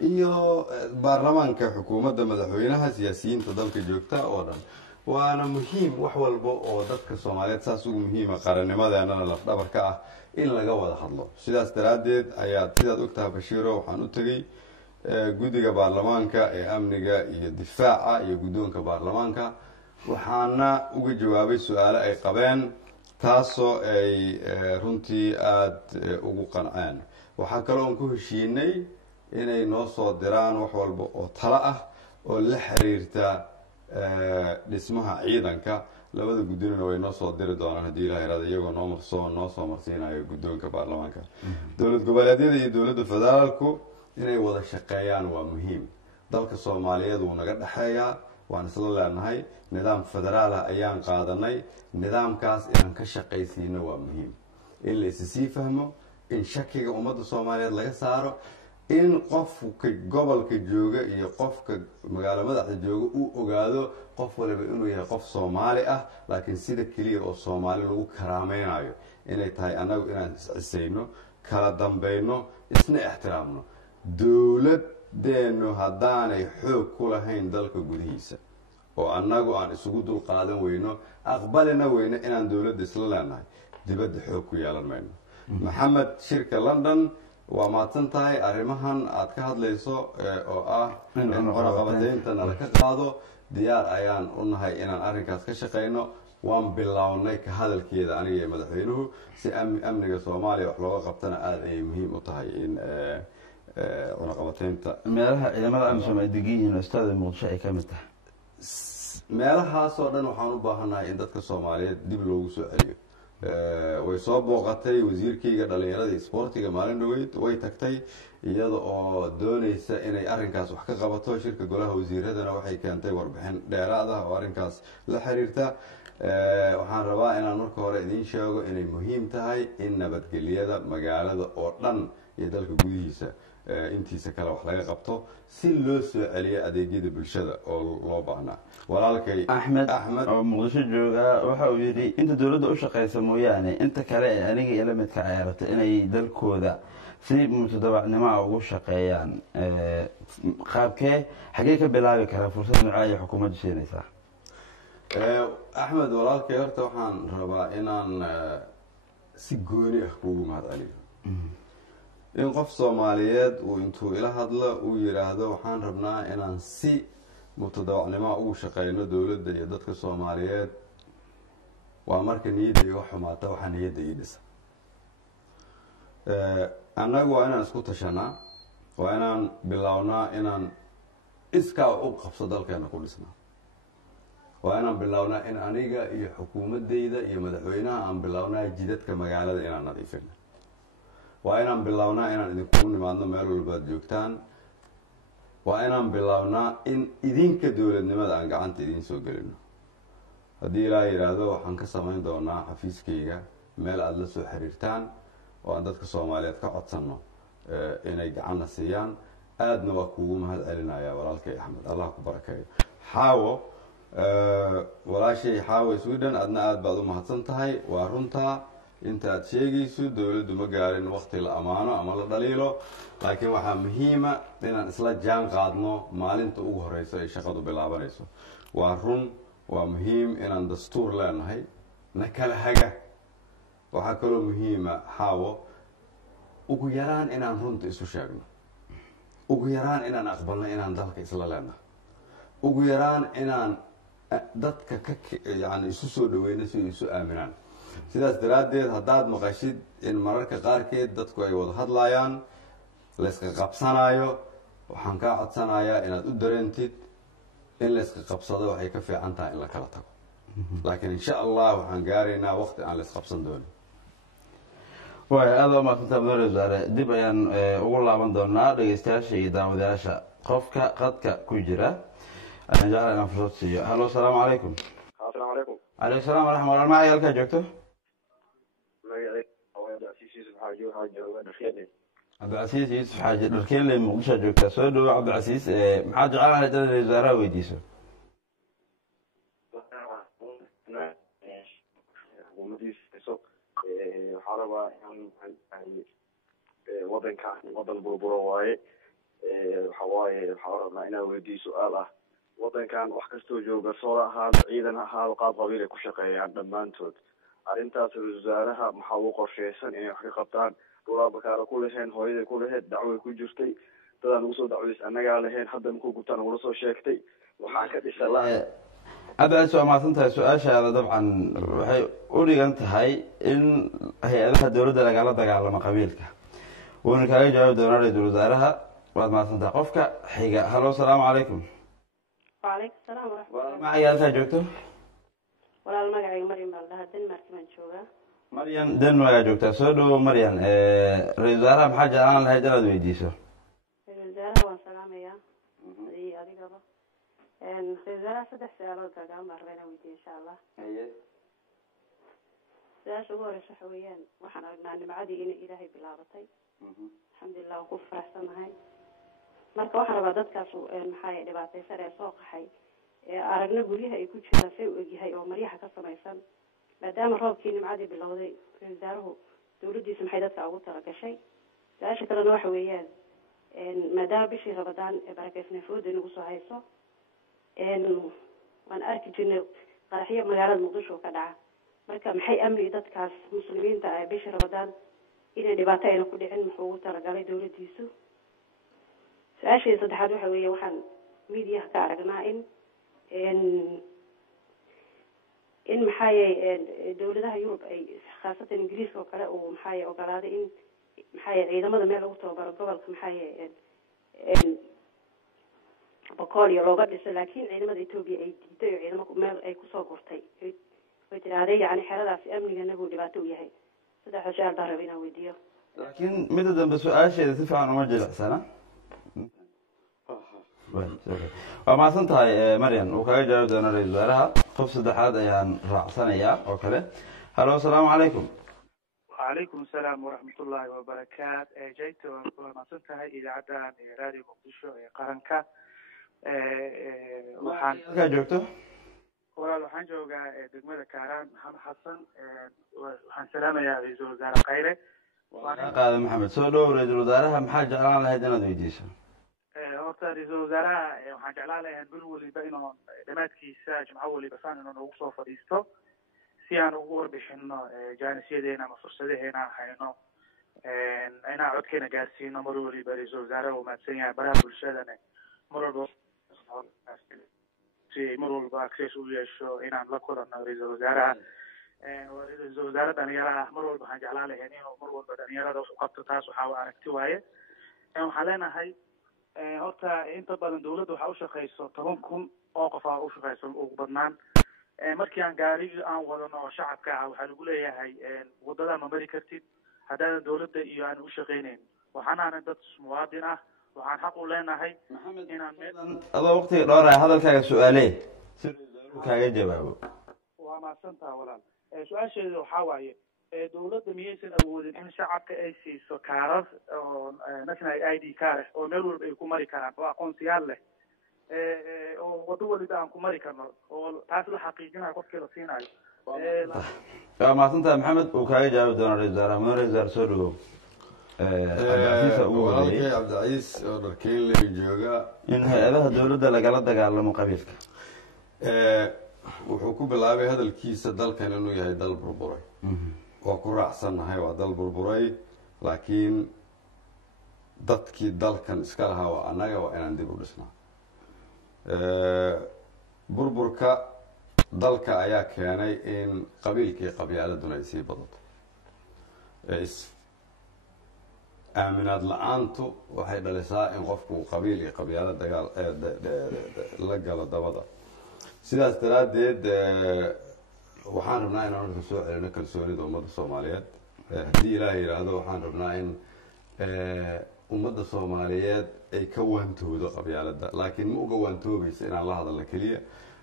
iyo baarlamaanka xukuumadda madaxweynaha siyaasiyiinta dalka joogta oo dhan waana muhiim wax walba oo dadka soomaaliyeed saas ugu muhiima qarannimadeenana lafdhabar ka ah in laga wada hadlo sidaas daraaddeed ayaad sidaad ogtahay bashiiro waxaan u tegey guddiga baarlamaanka ee amniga iyo difaaca iyo guddoonka baarlamaanka waxaana uga jawaabay su-aalo ay qabeen taasoo ay runtii aada ugu qanceen waxaa kaloo aan ku heshiinay inay noo soo diraan wax walba oo talo ah oo la xiriirta dhismaha ciidanka labada guddinina way noo soo diri doonaan haddii ilaha irada iyagoo noo soo marsiinayo guddoonka baarlamaanka dowlad goboleedyada iyo dowladda federaalku inay wada shaqeeyaan waa muhiim dalka soomaaliyeed wuu naga dhexeeyaa waan isla leenahay nidaam federaalah ayaan qaadanay nidaamkaas inaan ka shaqaysiino waa muhiim in la issii fahmo in shakiga ummadda soomaaliyeed laga saaro in qofka gobolka jooga iyo qofka magaalo madaxda jooga uu ogaado qof waliba inuu yahay qof soomaali ah laakiin sida keliya oo soomaali lagu karaameynayo inay tahay annagu inaan is-cisayno kala dambayno isna ixtiraamno dowladeennu haddaanay xoog ku lahayn dalka gudihiisa oo annagu aan isugu dulqaadan weyno aqbalina weyno inaan dowladda isla leenahay dibadda xoog ku yeelan mayno maxamed shirka london waa mahadsan tahay arrimahan aada ka hadlayso oo ah in qoraqabadeynta nala ka qaado diyaar ayaan u nahay inaan arrinkaas ka shaqeyno waan bilownay ka hadalkeeda aniga iyo madaxweynuhu si amniga soomaaliya wax looga qabtana aada ayay muhiim u tahay in cunaqabateynta meelaha ciidamada amisom ay degan yihiin oo istaada muqdisho ay ka mid tahay meelahaasoo dhan waxaan u baahannahay in dadka soomaaliyeed dib loogu soo celiyo way soo booqatay wasiirkayga dhalinyarada iyo isboortiga maalin dhaweyd way tagtay iyada oo doonaysa inay arrinkaas wax ka qabato. shirka golaha wasiiradana waxay keentay warbixin dheeraad ah oo arrinkaas la xiriirta. waxaan rabaa inaan marka hore idiin sheego inay muhiim tahay in nabadgelyada magaalada oo dhan iyo dalka gudihiisa intiisa kale wax laga qabto si loo soo celiyo adeegyada bulshada oo loo baahnaa. walaalkay axmed oo muqdisho jooga waxa uu yidhi inta dowladda u shaqaysa mooyaane inta kale ee aniga ila midka ciyaarata inay dalkooda si mutadabacnimo ah ugu shaqeeyaan qaabkee xagee ka bilaabi karaa fursad noocaa ay xukuumaddu siinaysaa? axmed walaalkay horta waxaan rabaa inaan si gooni ah kuugu mahadceliyo in qof soomaaliyeed uu intuu ila hadlo uu yidhaahdo waxaan rabnaa inaan si mutadawacnimoa ugu shaqeyno dowladda iyo dadka soomaaliyeed. waa marka niyadda iga xumaata waxaa niyadda ii dhisa. annagu waa inaan isku tashanaa, waa inaan bilownaa inaan iskaa u qabso dalkeena ku dhisnaa. waa inaan bilownaa in aniga iyo xukuumadeyda iyo madaxweynaha aan bilownaa jidadka magaalada inaan nadiifino. waa inaan bilownaa inaan idinkugu nimaadno meel walbaad joogtaan. waa inaan bilownaa in idinka dowladnimada aan gacanta idiin soo gelino. haddii ilaa yidhaahdo waxaan ka samayn doonaa xafiiskayga meel aada la soo xiriirtaan oo aan dadka soomaaliyeed ka codsanno inay gacanna siiyaan. aadna waa kuugu mahad celinaya walaalkay axmed, allah ku barakeeyo. xaawo walaashay xaawo sweden, adna aada baad u mahadsan tahay. waa runtaa inta aad sheegayso dowladdu ma gaarin waqti la ammaano ama la dhaliilo, laakiin waxaa muhiima inaan isla jaan qaadno maalinta ugu horeysa ay shaqadu bilaabanayso. waa run, waa muhiim inaan dastuur leenahay na kala haga. waxaa kaloo muhiima xaawo ugu yaraan inaan runta isu sheegno, ugu yaraan inaan aqbalno inaan dalka isla leenahay, ugu yaraan inaan dadka yani isu soo dhaweyno si ay isu aaminaan. sidaas daraaddeed haddaad maqashid in mararka qaarkeed dadku ay wada hadlayaan layska qabsanayo, waxaan kaa codsanayaa inaad u dareentid in layska qabsado waxay ka fiican tahay in la kala tago. laakiin insha allah waxaan gaaraynaa waqti aan laysqabsan doonin. waay aada u mahadsantaa mudane wasaare. dib ayaan ugu laaban doonaa dhegeystayaasha iyo daawadayaasha. qofka qadka ku jira ayaan jecla inaan fursad siiyo. hallo, asalaamu calaykum. asalaamu calaykum. calaykum salaam waraxmat ullah. magacay halkaa joogto? cabdicasiis yuusuf xaaji dharkeenley muqdishoa joogtaa. soo dhawo cabdicasiis. maxaad jeclaan lahayd inaad wasaaraha weydiiso? waxaa rabaa wadankan wadan burburo waaye. waxaa rabnaa inaan weydiiyo su-aal ah. wadankan wax kastoo jooga sool ahaado ciidan ahaado qaab qabiil ay ku shaqeeyaan dhammaantood. arrintaas wasaaraha maxaa u qorsheysan inay wax ka qabtaan? dhulaa bakaara ku laheen, hooyaday ku laheyd, dacway ku jirtay, dadaan ugu soo dacweys annagaa lahayn, hadda markuu gubtaan ugula soo sheegtay. waxaa ka dhisa la cabdicasiis waa mahadsan tahay. su-aashaada dabcan waxay u dhigan tahay in hay-adaha dowladda lagala dagaalamo qabiilka. wuuna kaaga jawaabi doonaa ra-iisul wasaaraha. waad mahadsan tahay. qofka xiga. hallo, asalaamu calaykum. وعليكم السلام ورحمة الله. magacay halkaa joogto? walaal magacayga Maryam baan dhahaa, Denmark baan joogaa. Maryam, Denmark ayaa joogtaa. soo dhawo Maryam. ra-iisul wasaaraha maxaa jeclaan lahayd inaad weydiiso? ra-iisul wasaaraha waan salaamayaa iyo adigaba. ra-iisul wasaaraha 3 su'aalood baan rabaa inaan weydiiyo insha Allah. su-aasha ugu horeysa waxa weeyaan, waxaan aragnaa nimcadii inay ilaahay bilaabatay. alxamdulilah, waan ku faraxsanahay. marka waxaan rabaa dadkaas maxaa dhibaataysan ee soo qaxay aragna guryaha ay ku jiraan say u egyahay oo maryaha ka samaysan, maadaama roobkii nimcadii bilowday, ra-iisul wasaaruhu dowladdiisa maxay dadka ugu talagashay? su-aasha kalena waxa weeyaan, maadaama bishii Ramadaan ee barakeysnay fooda inagu soo hayso, waan arki jirnay qaraxyo magaalada Muqdisho ka dhaca. marka maxay amni dadkaas muslimiinta ah bishii Ramadaan inay dhibaato ayna ku dhicin muxuu ugu talagalay dowladdiisu? su-aashii saddexaad waxa weeye, waxaan miidiyaha ka aragnaa in maxaaye dowladaha Yurub ay khaasatan Ingiriiska oo kale uu maxaaye ogolaaday in maxaaye ciidamada meel lagu tababaro gobolka maxaaye Boqol iyo looga dhiso, laakiin ciidamada Ethiopia ay diiday oo ciidamada meel ay ku soo gurtay way tiri ogaaday yani xeradaasi amnigana buu dhibaato u yahay saddex su'aal baan rabay inaan weydiiyo laakiin midda dambe su-aasheeda si fiican uma jilicsana waa mahadsan tahay maryan uu kaga jawaabi doona ra-iisul wasaaraha qof saddexaad ayaan raacsanayaa oo kale halo asalaamu calaykum وعليكم السلام ورحمة الله وبركاته جيت ومصنتها إذا عدا راديو مقدشو قرنكا waxaan ka joogto walaal waxaan joogaa degmada Kaaraan Maxamed Xasan waxaan salaamayaa ra-iisul wasaare Khayre qaada maxamed soo dhow ra-iisul wasaaraha maxaa jeclaan lahayd inaad weydiiso horta ra-iisul wasaaraha waxaan jeclaan lahayn bil waliba inuu dhamaadkiisa jimco waliba saan inuu noogu soo fadhiisto si aan ugu warbixino jaanisyadeena ama fursadaheena aan hayno inaan codkeena gaarsiino mar waliba ra-iisul wasaaraha uu mahadsan yahay baraha bulshadana mar walba si mar walba access u yeesho inaan la kulanno ra-iisul wasaaraha ra-iisul wasaare dhalinyaraha mar walba waxaan jeclaan lahayn inuu mar walba dhalinyarada wax u qabto taas waxaa aragti waaye waxaan leenahay horta inta badan dawladda waxaa ushaqeyso 10,000 oo qof aa ushaqeyso ugu badnaan markii aan gaariga aan wadano oo shacabka ah waxaa lagu leeyahay wadada ma mari kartid haddaadan dawladda iyo aan u shaqeyneyn waxaan ahay dad muwaadin ah waxaan xaq u leenahay inaan adoo waqtiga dhowraya hadalkaaga su-aalee si ra-iisul kaaga jawaabo waa mahadsantaha walaal su-aasheeda waxaa waaye dawladda miyaysan awoodin in shacabka ay siiso kaarar oo national ID card oo meel walba ay ku mari karaan oo aqoonsiyaal leh oo wado waliba aan ku mari karno oo taas la xaqiijinayo qofkii la siinayo waa mahadsantaha maxamed uu kaaga jawaabi doono ra-isul wasaaraha mudane ra-isul wasaare soo dhawow walaalkay cabdicaiis oo dharkeynley jooga in hay-adaha dawladda lagala dagaalamo qabiilka wuxuu ku bilaabay hadalkiisa dalkan inuu yahay dal burburay waa ku raacsannahay waa dal burburay laakiin dadkii dalkan iska lahaa waa annaga waa inaan dib u dhisnaa burburka dalka ayaa keenay in qabiilkii qabyaaladuna ay sii badato aaminaad la-aantu waxay dhalisaa in qofku qabiil iyo qabyaalo dagaal la galo dabada sidaas daraaddeed waxaan rabnaa inaan horta soo celino kalsoonida ummadda soomaaliyeed haddii ilaahay yidhaahdo waxaan rabnaa in ummadda soomaaliyeed ay ka waantoodo qabyaaladda laakiin ma uga waantoobaysa inaan la hadalno keliya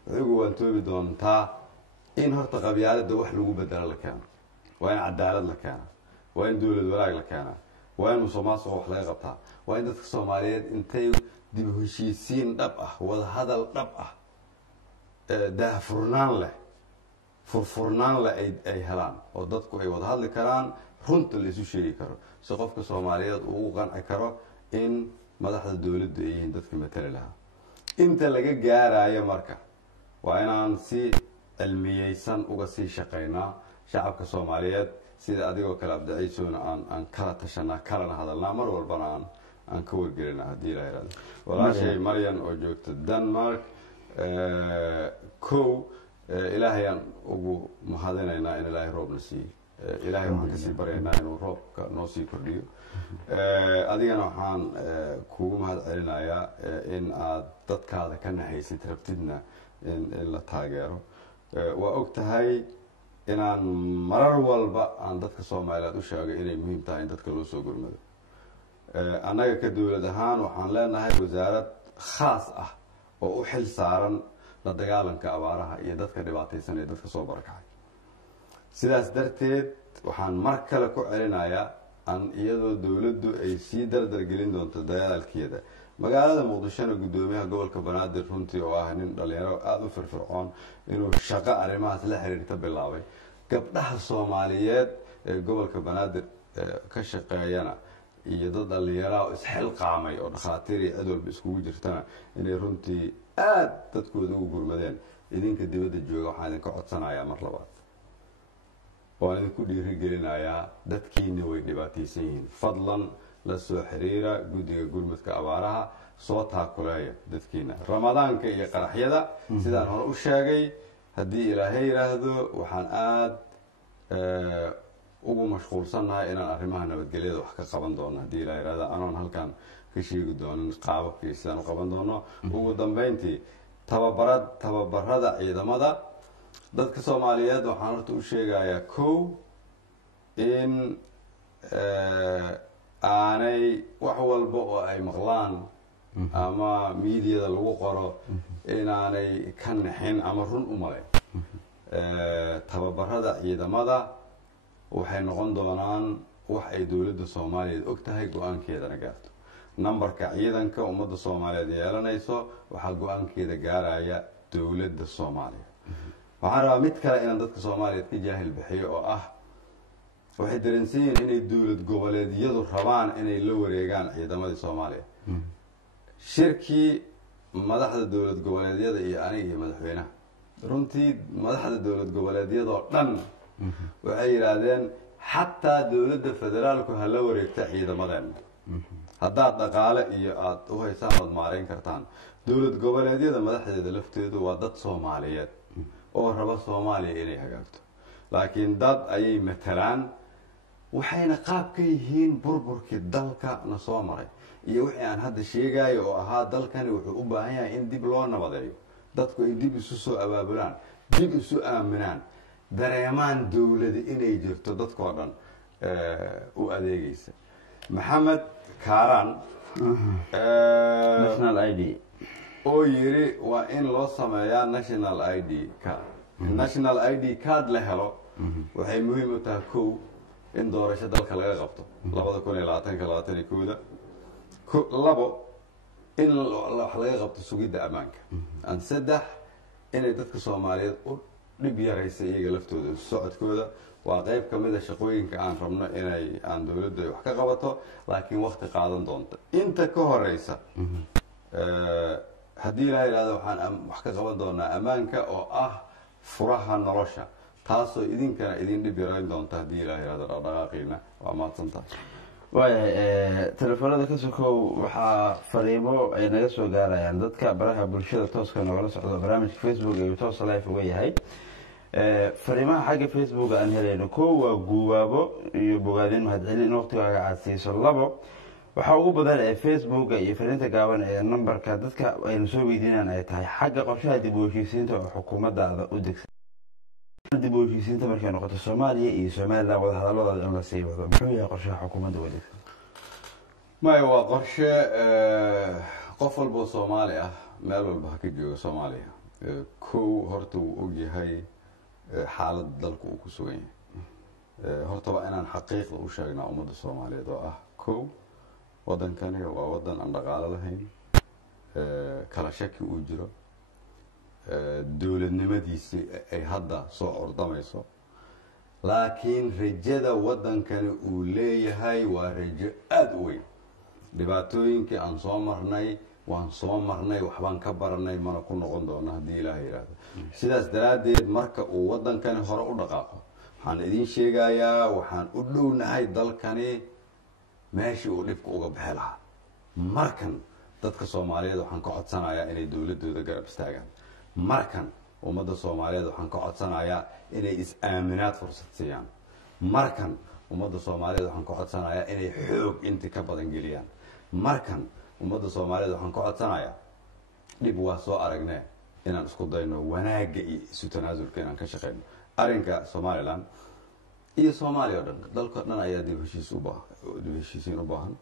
waxay uga waantoobi doontaa in horta qabyaaladda wax lagu bedelo la keeno waa in cadaalad la keena waa in dawlad walaag la keenaa waa in musuqmaasuqa wax laga qabtaa waa in dadka soomaaliyeed intay dib u heshiisiin dhab ah wada hadal dhab ah daahfurnaan leh furfurnaan leh ay helaan oo dadku ay wada hadli karaan runta la isu sheegi karo si qofka soomaaliyeed uu ugu qanci karo in madaxda dawladdu ay yihiin dadka matali lahaa inta laga gaarayo marka waa inaan si cilmiyeysan uga sii shaqaynaa shacabka soomaaliyeed sida adigoo kale abdiciisona aan kala tashanaa kalana hadalnaa mar walbana aan ka wargelinaa haddii ilaa yihahdo walaashay maryan oo joogta denmark kow ilaahayaan ugu mahadinaynaa in ilaahay roobna siiyo ilaahay waxaan kasii baryaynaa inuu roobka noo sii kordhiyo adigana waxaan kugu mahad celinayaa in aad dadkaada ka nahaysid rabtidna in la taageero waa og tahay inaan marar walba aan dadka soomaaliyeed u sheegay inay muhiim tahay in dadka loo soo gurmado annaga ka dawlad ahaan waxaan leenahay wasaarad khaas ah oo u xil saaran la dagaalanka abaaraha iyo dadka dhibaataysan ee dadka soo barakacay sidaas darteed waxaan mar kale ku celinayaa iyadoo dawladdu ay sii dardargelin doonto dagaalkeeda magaalada muqdishona guddoomiyaha gobolka banaadir runtii oo ah nin dhalinyaro aada u firfircoon inuu shaqo arrimahaas la xiriirta bilaabay gabdhaha soomaaliyeed ee gobolka banaadir ka shaqeeyana iyo dad dhalinyaraha oo isxilqaamay oo dhakhaatiir iyo cid walba iskugu jirtana inay runtii aada dadkooda ugu gurmadeen idinka dibadda jooga waxaan idinka codsanayaa mar labaad waan idinku dhiirigelinayaa dadkiina way dhibaataysan yihiin fadlan la soo xiriira guddiga gurmadka abaaraha soo taakuleeya dadkiina ramadaanka iyo qaraxyada sidaan hore u sheegay haddii ilaahay yidhaahdo waxaan aada ugu mashquulsannahay inaan arrimaha nabadgelyada wax ka qaban doono haddii ilahay yidhahdo anoon halkaan ka sheegi doonin qaababka iyo sidaan u qaban doono ugu dambeyntii tababarada ciidamada dadka soomaaliyeed waxaan horta u sheegayaa kow in aanay wax walba oo ay maqlaan ama miidiyada lagu qoro inaanay ka naxin ama run u malayn tababarada ciidamada waxay noqon doonaan wax ay dowladda soomaaliyeed og tahay go-aankeedana gaarto numberka ciidanka ummadda soomaaliyeed yeelanayso waxaa go-aankeeda gaaraya dowladda soomaaliya waxaan rabaa mid kale inaan dadka soomaaliyeed ka jaahil bixiyo oo ah waxay dareensan yihiin inay dowlad goboleedyadu rabaan inay la wareegaan ciidamadii soomaaliya shirkii madaxda dowlad goboleedyada iyo aniga iyo madaxweynaha runtii madaxda dowlad goboleedyadoo dhan waxay yidhaahdeen xataa dowladda federaalku ha la wareegta ciidamadeena haddaad dhaqaale iyo aada u haysaan ood maarayn kartaan dowlad goboleedyada madaxdeeda lafteedu waa dad soomaaliyeed oo raba soomaaliya inay hagaagto laakiin dad ayay matalaan waxayna qaab ka yihiin burburkii dalka na soo maray iyo wixii aan hadda sheegayo oo ahaa dalkani wuxuu u baahan yahay in dib loo nabadeeyo dadku ay dib isu soo abaabulaan dib isu aaminaan dareemaan dowladi inay jirto dadkoo dhan u adeegaysa maxamed kaaraan national ID oo yiri waa in loo sameeyaa national ID card national ID card la helo waxay muhiim u tahay kow in doorasho dalka laga qabto 2021 labo in wax laga qabto sugidda ammaanka aan saddex inay dadka soomaaliyeed u dhib yaraysa iyaga laftooda socodkooda waa qayb ka mid a shaqooyinka aan rabno inay aan dowladda wax ka qabato laakiin waqti qaadan doonta inta ka horeysa haddii ilaa yidhahdo waxaan wax ka qaban doonaa ammaanka oo ah furaha nolosha taasoo idinkana idin dhib yarayn doonta haddii ilaa yidhahdo dhaqdhaqaaqiina waa mahadsantahay waayahay telefoonada ka sokow waxaa fariimo ay naga soo gaarayaan dadka baraha bulshada tooska nogala socdo barnaamijka facebook ayuu toos life uga yahay fariimaha xagga facebook aan helayno kow waa guubaabo iyo bogaadin mahadcelin in waqtigaaga aad siiso labo waxaa ugu badan ee facebooka iyo fariinta gaaban ee numberka dadka aynu soo weydiinaan ay tahay xagga qorshaha dib u heshiisiinta oo xukuumaddaada u degsan dib u heshiisiinta markay noqoto soomaaliya iyo somaliland wadahadaladooda in la sii wado muxuu yahay qorshaha xukuumadda u degsan maya waa qorshe qof walboo soomaali ah meel walba ha ka jooga soomaaliya kow horta wuu ogyahay xaalad dalku uu ku sugan yahay horta waa inaan xaqiiqda u sheegnaa ummadda soomaaliyeed oo ah kow waddankani waa waddan aan dhaqaalo lahayn kala shaki uu jiro dowladnimadiisii ay hadda soo ordamayso laakiin rajada waddankani uu leeyahay waa rajo aada u weyn dhibaatooyinkii aan soo marnay waan soo marnay waxbaan ka baranay mana ku noqon doona haddii ilaaha yidhaahdo sidaas daraaddeed marka uu waddankani hore u dhaqaaqo waxaan idiin sheegayaa waxaan u dhownahay dalkani meeshii uu dhibka uga bixi lahaa markan dadka soomaaliyeed waxaan ka codsanayaa inay dowladooda garab istaagaan markan ummadda soomaaliyeed waxaan ka codsanayaa inay is-aaminaad fursad siiyaan markan ummadda soomaaliyeed waxaan ka codsanayaa inay xoog inti ka badan geliyaan markan ummadda soomaaliyeed waxaan ka codsanayaa dhib waa soo aragnee inaan isku dayno wanaagga iyo isu tanaasulka inaan ka shaqeyno arrinka somaliland iyo soomaaliya o dhan dalka dhan ayaa dib heshiisiin u baahan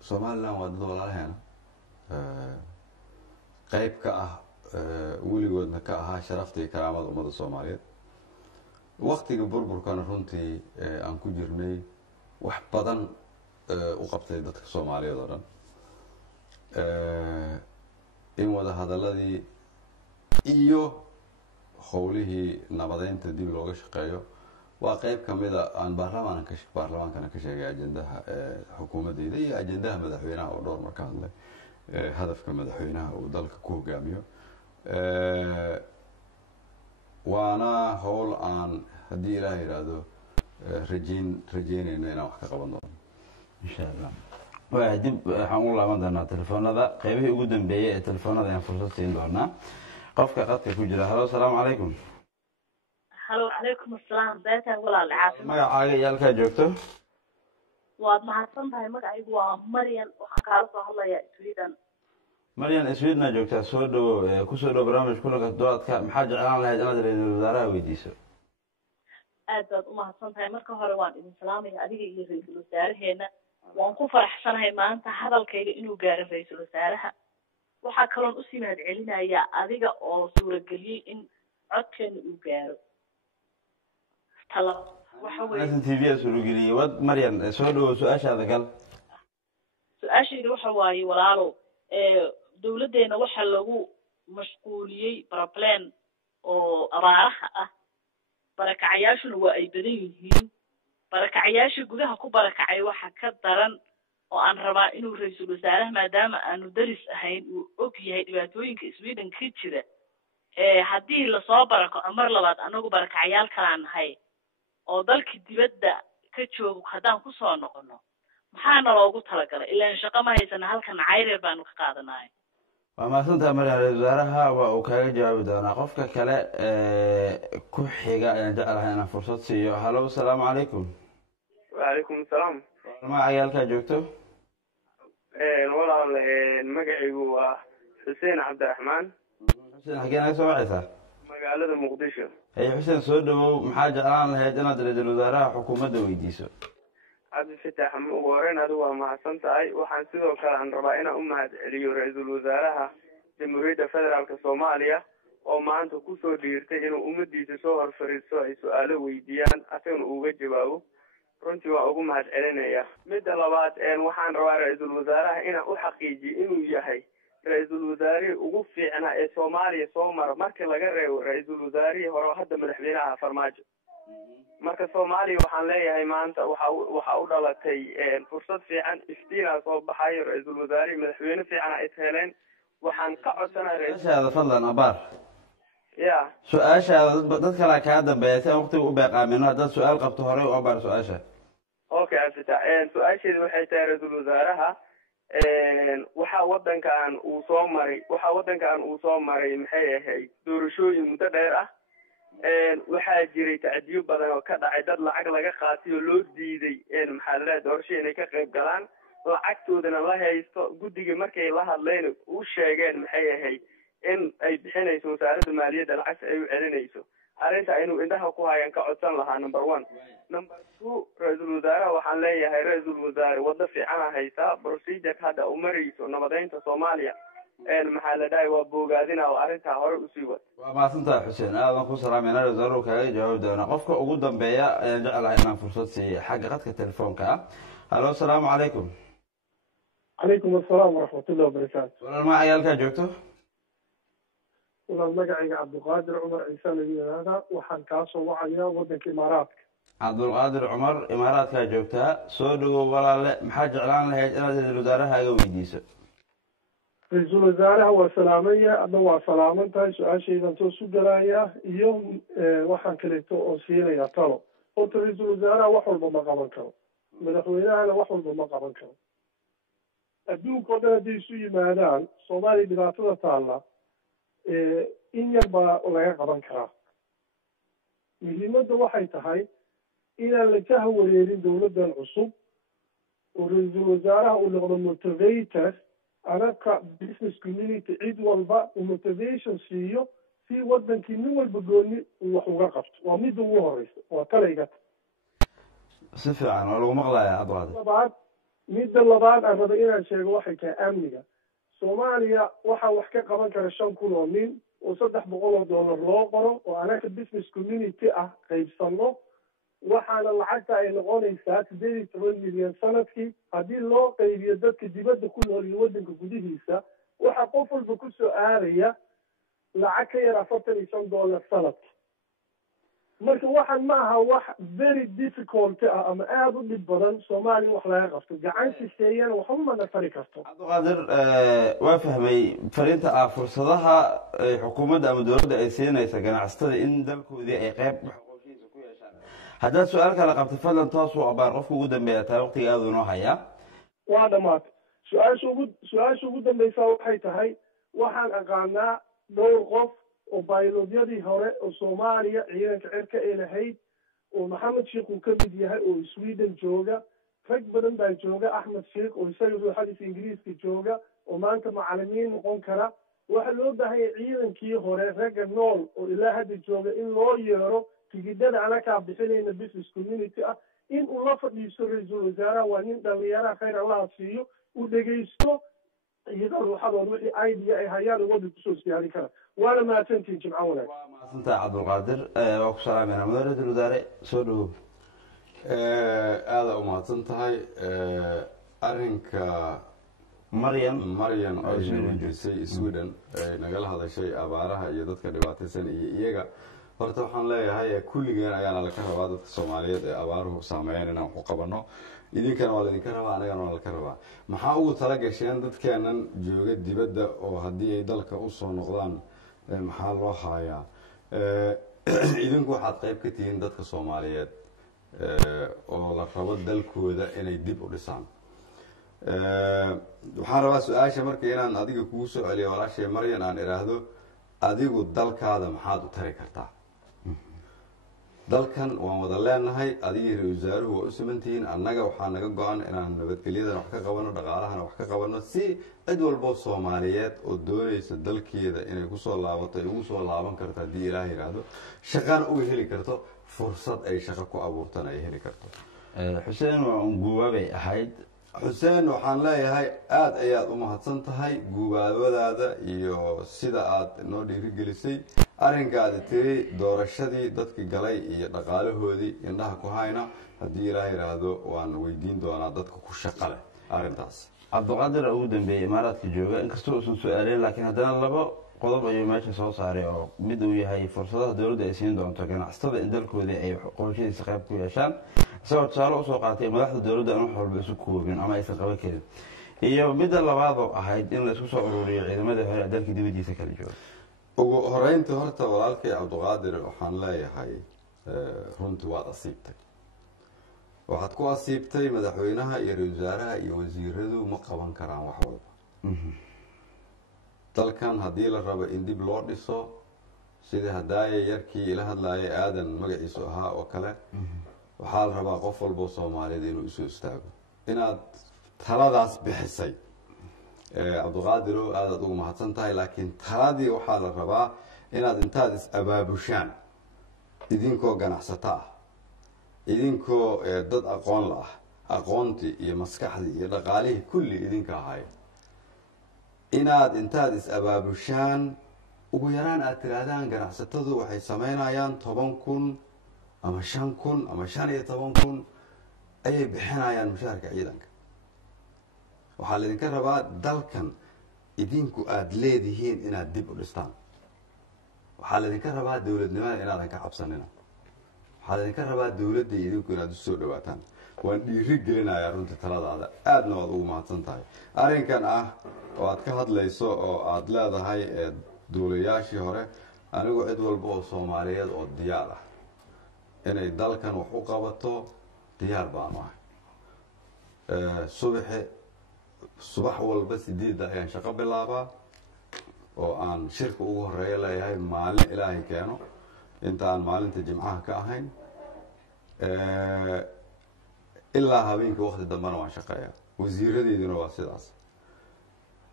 somaliland waa dad walaalaheena qayb ka ah weligoodna ka ahaa sharafta iyo karaamada ummadda soomaaliyeed waktiga burburkana runtii aan ku jirnay wax badan u qabtay dadka soomaaliyeed oo dhan in wada hadaladii iyo howlihii nabadeynta dib looga shaqeeyo waa qayb kamida aan baarlamaankana ka sheegay ajendaha xukuumaddeyda iyo ajendaha madaxweynaha oo dhowr marka hadlay hadafka madaxweynaha uu dalka ku hogaamiyo waana howl aan haddii ilaah yidhaahdo rajeynayno inaan wax ka qaban doono insha allah waa dib waxaan u laaban doonaa telefoonada qaybihii ugu dambeeyey ee telefoonada ayaan fursad siin doonaa qofka qadka ku jira halo asalaamu calaykum halo calaykum asalaam beertaan walaale caafimaad magacaaga iyo halkaa joogto waad mahadsan tahay magacaygu waa maryan waxaan kaala soo hadlayaa sweden maryan swedna joogtaa soo dhawo kusoo dhawo barnaamij kulanka toddobaadka maxaa jeclaan lahayd inaad ra-iisul wasaaraha weydiiso aad baad umahadsan tahay marka hore waan idin salaamaya adiga iyo ra-iisul wasaaraheena waan ku faraxsanahay maanta hadalkayga inuu gaaro ra-iisul wasaaraha waxaa kaloon usii mahad celinayaa adiga oo suurageliyey in codkeena uu gaaro t v suurageliyey wad maryan soo dhawo su-aashaada gal su-aashayda waxa waaye walaalow dawladdeena waxaa lagu mashquuliyey problem oo abaaraha ah barakacayaashuna waa ay badan yihiin barakacayaasha gudaha ku barakacay waxa ka daran oo aan rabaa inuu ra-iisul wasaaraha maadaama aanu daris ahayn uu og yahay dhibaatooyinka sweden ka jira haddii lasoo barakaco mar labaad anagu barakacayaal kalaan nahay oo dalka dibadda ka joogo haddaan kusoo noqono maxaana loogu talagalay ilaan shaqo ma haysana halkan cayreer baanu ka qaadanahay waa mahadsantaha maryan ra-iisul wasaaraha waa uu kaaga jawaabi doonaa qofka kale ku xiga ayaan jeclahay inaan fursad siiyo hallo asalaamu calaykum wacalaykum asalaam magaca halkaa joogto walaal magacaygu waa xuseen cabdiraxmaan xuseen xaggee naga soo wacaysaa magaalada muqdisho hey xuseen soo dhawow maxaa jeclaan lahayd inaad ra-iisul wasaaraha xukuumadda weydiiso cabdifatax ugu horeyn adigu waa mahadsan tahay waxaan sidoo kale aan rabaa inaan u mahad celiyo ra-iisul wasaaraha jamhuuriyadda federaalka soomaaliya oo maanta kusoo dhiirtay inuu ummadiisa soo hor fariisto ay su-aalo weydiiyaan asagana uga jawaabo runtii waa ugu mahad celinaya midda labaad waxaan rabaa ra-iisul wasaaraha inaan u xaqiijiyo inuu yahay ra-iisul wasaarihii ugu fiicnaa ee soomaaliya soo mara markii laga reebo ra-iisul wasaarihii hore hadda madaxweynaha farmaajo marka soomaaliya waxaan leeyahay maanta waxa u dhalatay fursad fiican iftiinaa soo baxayo ra-iisul wasaarihii madaxweyne fiicana is heleen waxaan ka codsanahay su-aashaada fadlan abaar ya su-aashaada dad kalea kaa dambeeya si aan waqtiga u beeqaamino haddaad su-aal qabto horey u abaar su-aasha okay abdifatax su-aasheedu waxay tahay ra-iisul wasaaraha waxaa wadankan uu soo maray maxay ahayd doorashooyin muddo dheer ah waxaa jiray tacdiyo badan oo ka dhacay dad lacag laga qaatay oo loo diiday maxaa la doorasho inay ka qayb galaan lacagtoodana la haysto guddiga markay la hadleen u sheegeen maxay ahayd in ay bixinayso wasaaradda maaliyadda lacagta ay u celinayso arrinta inuu indhaha ku hayaan ka codsan lahaa number 1 number 2 ra-iisul wasaaraha waxaan leeyahay ra-iisul wasaare waddo fiicana haysaa procedure hadda u marayso nabadeynta soomaaliya maxaa la dhahay waa boogaadina oo arrintaa hore usii wad waa mahadsantaha xuseen aadan ku salaamayna ra-isul wasaaruhu kaaga jawaabi doonaa qofka ugu dambeeya ayaan jeclahay inaan fursad siiyo xagga qadka telefoonka ah hallo asalaamu calaykum calaykum asalaam waraxmatullahi wabarakaatu walaal magaca halkaa joogto walaal magacayga cabdulqaadir cumar ciise la yidhaahda waxaan kaa soo wacayaa waddanka imaaraadka cabdulqaadir cumar imaaraadkaa joogtaa soo dhawow walaale maxaa jeclaan lahayd inaad ra-iisul wasaarahaaga weydiiso ra-iisul wasaaraha waa salaamaya adna waa salaaman tahay su-aashaydan soo sugalaaya iyo waxaan kaleeto oo siinaya talo horta ra-iisul wasaaraha wax walba ma qaban karo madaxweynahana wax walba ma qaban karo adduunka o dhan hadday isu yimaadaan soomaaliya dhibaatada taalla in yar baa laga qaban karaa muhiimadda waxay tahay inaan la ka hawareerin dawladdan cusub oo ra-iisul wasaaraha uu noqdo motivator anaka business community cid walba uu motivation siiyo si wadankii nin walba gooni uu wax uga qabto waa midda ugu horeysa waa kalayga si fiican oo lagu maqlayaa abwaade midda labaad aan raba inaan sheego waxay tahay amniga soomaaliya waxaa wax ka qaban kara 5,000 oo nin oo $300 loo qoro oo anaka business community ah qaybsano waxaana lacagta ay noqonaysaa 18 milyan sanadkii haddii loo qaybiyo dadka dibadda ku nool iyo waddanka gudihiisa waxaa qof walba ku soo aadaya lacag ka yar $45 sanadkii marka waxaan ma aha wax very difficult ah ama aada u dhib badan soomaaliya wax laga qabto gacan shisheeyana waxba mana tari karto cabdiqaadir waa fahmay fariinta ah fursadaha xukuumadda ama dowladda ay siinaysa ganacsatada in dalkoodii ay qayb qorshihiisa ku yeeshaan haddaad su-aal kale qabto fadlan toos u abaar qofka ugu dambeeya taa waqtiga aada inoo hayaa waa dhamaatay su-aasha ugu dambeysa waxay tahay waxaan aqaanaa dhowr qof oo baylodyadii hore oo soomaaliya ciidanka cirka ay lahayd oo maxamed sheekh uu ka mid yahay oo sweden jooga rag badan baa jooga axmed sheekh oo isaga ruuxadiisa ingiriiska jooga oo maanta macalimiin noqon kara waxaa loo baahanya ciidankii hore ragga nool oo ilaa hadda jooga in loo yeero tigidhada anakaa bixinayna business community ah in uu la fadhiisto ra-iisul wasaaraha waa nin dhalinyaraha khayr allaha siiyo uu dhegaysto iyada ruuxadood wixii idea ay hayaan wadda kusoo siyaadin kara waana mahadsantihin jimco wanaag waa mahadsantaha cabdulqaadir waa ku salaamayna mudane ra-iisul wasaare soo dhawow aada u mahadsan tahay arrinka maryan ay weydiisay sweden ay nagala hadashay abaaraha iyo dadka dhibaataysan iyo iyaga horta waxaan leeyahay kulligeen ayaana laka rabaa dadka soomaaliyeed ee abaaruhu saameeyeen inaan ku qabano idinkana waa laydinka rabaa anagana waa laka rabaa maxaa ugu tala gasheen dadkeenan jooga dibadda oo haddii ay dalka usoo noqdaan maxaa loo haayaa idinku waxaad qayb ka tihiin dadka soomaaliyeed oo la rabo dalkooda inay dib u dhisaan waxaan rabaa su-aasha marka inaan adiga kugu soo celiyo walaashay maryan aan idhaahdo adigu dalkaada maxaad u tari kartaa dalkan waan wada leenahay adigii ra-isul wasaaruhu waa u simantihiin annaga waxaa naga go-an inaan nabadgelyadan wax ka qabano dhaqaalahana wax ka qabano si cid walbo soomaaliyeed oo doonaysa dalkeeda inay kusoo laabato ay ugu soo laaban karto haddii ilaah yidhaahdo shaqana uga heli karto fursad ay shaqo ku abuurtana ay heli karto xuseen waa un guubaabay ahayd xuseen waxaan leeyahay aada ayaad u mahadsan tahay guubaabadaada iyo sida aad noo dhiirigelisay arrinkaada tiri doorashadii dadkii galay iyo dhaqaalahoodii indhaha ku hayna haddii ilaah yidhaahdo waan weydiin doonaa dadka ku shaqa leh arrintaas cabdiqaadir ugu dambeeyey imaaraadka jooga inkastoo uusan su-aaleyn laakiin haddana laba qodob ayuu meesha soo saaray oo mid uu yahay fursadaha dowladda ay siin doonto ganacsatada in dalkoodii ay qorashadiisa qayb ku yeeshaan isagoo tusaale usoo qaatay madaxda dowladda aan wax walba isu koobin ama aysan qaban karin iyo midda labaadoo ahayd in la isku soo ururiyo ciidamadii hore ee dalka dibadiisa kala jooga ugu horeyntii horta walaalkay cabdiqaadir waxaan leeyahay runtii waad asiibtay waxaad ku asiibtay madaxweynaha iyo ra-isul wasaaraha iyo wasiiradu ma qaban karaan wax walba dalkan haddii la rabo in dib loo dhiso sidii hadaaye yarkii ila hadlaayay aadan magaciisu ahaa oo kale waxaa la rabaa qof walboo soomaaliyeed inuu isoo istaago inaad taladaas bixisay cabdiqaadirow aadaad ugu mahadsan tahay laakiin taladii waxaa la rabaa inaad intaad is-abaabushaan idinkoo ganacsato ah idinkoo dad aqoon la ah aqoontii iyo maskaxdii iyo dhaqaalihii kulli idinka ahay inaad intaad is-abaabushaan ugu yaraan aad tiraahdaan ganacsatadu waxay sameynayaan 10,000 ama 5,000 ama 15,000 ayay bixinayaan mushaharka ciidanka waxaa laydinka rabaa dalkan idinku aada leedihiin inaad dib u dhistaan waxaa laydinka rabaa dowladnimada inaadan ka cabsanina waxaa laydinka rabaa dowladda idinku inaad usoo dhawaataan waan dhiiri gelinayaa runtii taladaada aadna waad ugu mahadsan tahay arrinkan ah oo aad ka hadlayso oo aada leedahay duulayaashii hore anigu cid walba oo soomaaliyeed oo diyaar ah inay dalkan wax u qabato diyaar baanu ahay subax walba 8 ayaan shaqo bilaabaa oo aan shirka ugu horeeya leeyahay maalin ilaahay keeno inta aan maalinta jimcaha ka ahayn ilaa habeenka waqti dambena waan shaqeeyaa wasiiradeyduna waa sidaas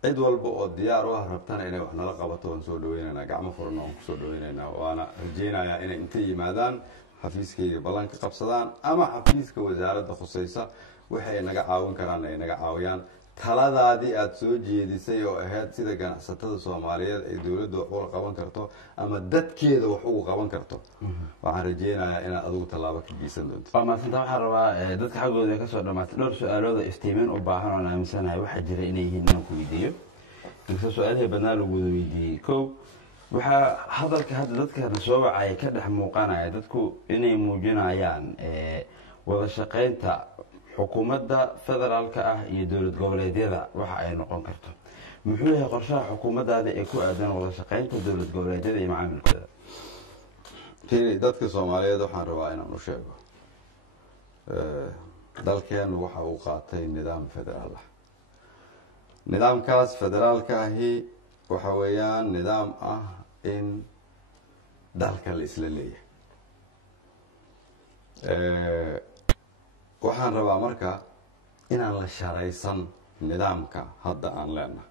cid walba oo diyaar u ah rabtana inay wax nala qabato waan soo dhaweynaynaa gacmo furana waan kusoo dhaweynaynaa waana rajeynayaa inay inta yimaadaan xafiiskayga ballan ka qabsadaan ama xafiiska wasaaradda khusaysa waxay naga caawin karaan ay naga caawiyaan taladaadii aada soo jeedisay oo ahayd sida ganacsatada soomaaliyeed ay dowladda wax uga qaban karto ama dadkeeda wax ugu qaban karto waxaan rajeynayaa inaad adigu tallaabo ka geysan doonto waa maasanta waxaan rabaa dadka xaggooda kasoo dhamaatay dhowr su-aalooda iftiimin u baahan oon aaminsanahay waxaa jira inay yihiin inaan ku weydiiyo inkastoo su-aalihii badnaa lagu wada weydiiyey kow waxaa hadalka hadda dadkana soo wacaya ka dhex muuqanaya dadku inay muujinayaan wada shaqeynta xukuumadda federaalka ah iyo dowlad goboleedyada waxa ay noqon karto muxuu yahay qorshaha xukuumaddaada ee ku aadan wada shaqeynta dowlad goboleedyada iyo macaamilkooda dadka soomaaliyeed waxaan rabaa inaan u sheego dalkeenu waxa uu qaatay nidaam federaal ah nidaamkaas federaalka ahi waxa weeyaan nidaam ah in dalka la isla leeyahay waxaan rabaa marka inaan la sharaysan nidaamka hadda aan leenahay.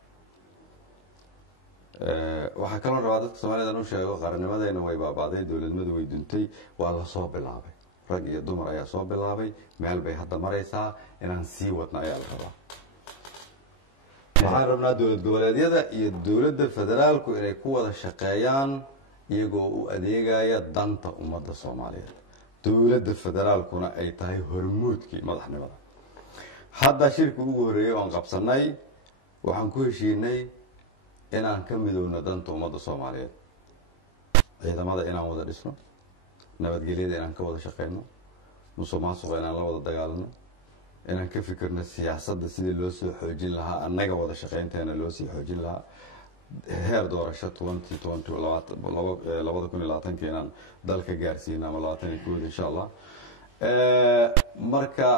waxaa kaloo rabaa dadka soomaalida u sheego qarannimadayna way baabaaday, dowladnimadu way duntay, waa la soo bilaabay, rag iyo dumar ayaa soo bilaabay, meel bay hadda maraysaa, inaan sii wadna ayaa la rabaa. waxaan rabnaa dowlad goboleedyada iyo dowladda federaalku inay ku wada shaqeeyaan iyagoo u adeegaya danta ummadda soomaaliyeed, dowladda federaalkuna ay tahay hormuudkii madaxnimada. hadda shirka ugu horreeyay oan qabsanay waxaan ku heshiinay inaan ka midoowno danta ummadda soomaaliyeed, ciidamada inaan wada dhisno, nabadgelyada inaan ka wada shaqeyno, musuqmaasuqa inaan la wada dagaalano, inaan ka fikirno siyaasadda sidii loo soo xoojin lahaa, annaga wada shaqeynteena loo sii xoojin lahaa, heer doorasho 2020 inaan dalka gaarsiino ama 21 insha allah. marka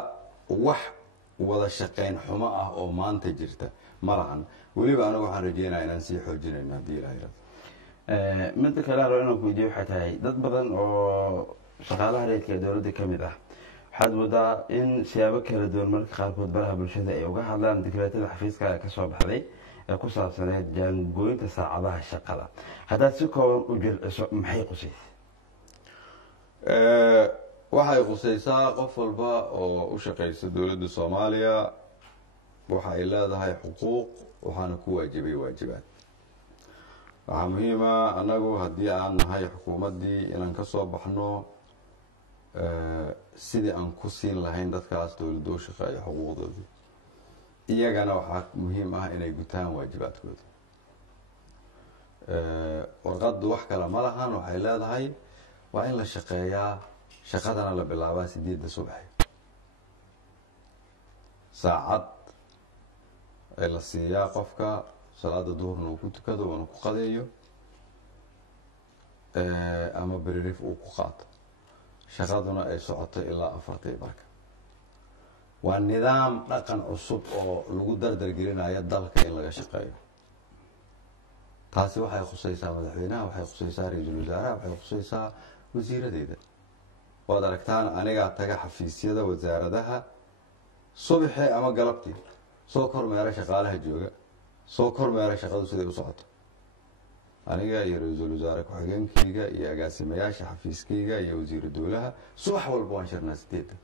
wax wada shaqeyn xumo ah oo maanta jirta ma lahan, weliba anagu waxaan rajeynaya inaan sii xoojinayno haddii ilaha yirahdo. midda kale rabo inaan ku weydiiyo waxay tahay dad badan oo shaqaalaha rayidka ee dowladda ka mid ah waxaad moodaa in siyaabo kala duwan marka qaarkood baraha bulshada ay uga hadlaan dekreetada xafiiska ka soo baxday ee ku saabsaneed jaangooyinta saacadaha shaqada. haddaad si kooban u jirciso maxay qusaysay? waxay khusaysaa qof walba oo u shaqaysa dowladda soomaaliya waxa ay leedahay xuquuq, waxaana ku waajibay waajibaad. waxaa muhiima annagu haddii aan nahay xukuumaddii inaan ka soo baxno sidii aan ku siin lahayn dadkaas dowladda u shaqeeya xuquuqdoodii, iyagana waxaa muhiim ah inay gutaan waajibaadkooda. warqaddu wax kale ma lahan, waxay leedahay waa in la shaqeeyaa, shaqadana la bilaabaa 8 subaxi, saacad ay la siiyaa qofka, salaada duhurna uu ku tukado uuna ku qadeeyo ama beririf uu ku qaato, shaqaduna ay socoto ilaa 4 barka. waa nidaam dhaqan cusub oo lagu dardargelinayo dalka in laga shaqeeyo. taasi waxay khusaysaa madaxweynaha, waxay khusaysaa ra-iisul wasaaraha, waxay khusaysaa wasiiradeyda. waad aragtaan anigaa taga xafiisyada wasaaradaha subaxii ama galabtii, soo kormeera shaqaalaha jooga, soo kormeera shaqadu siday u socoto. aniga iyo ra-iisul wasaare ku-xigeenkayga iyo agaasimayaasha xafiiskayga iyo wasiiru dowlaha subax walba waan shirnaa 8.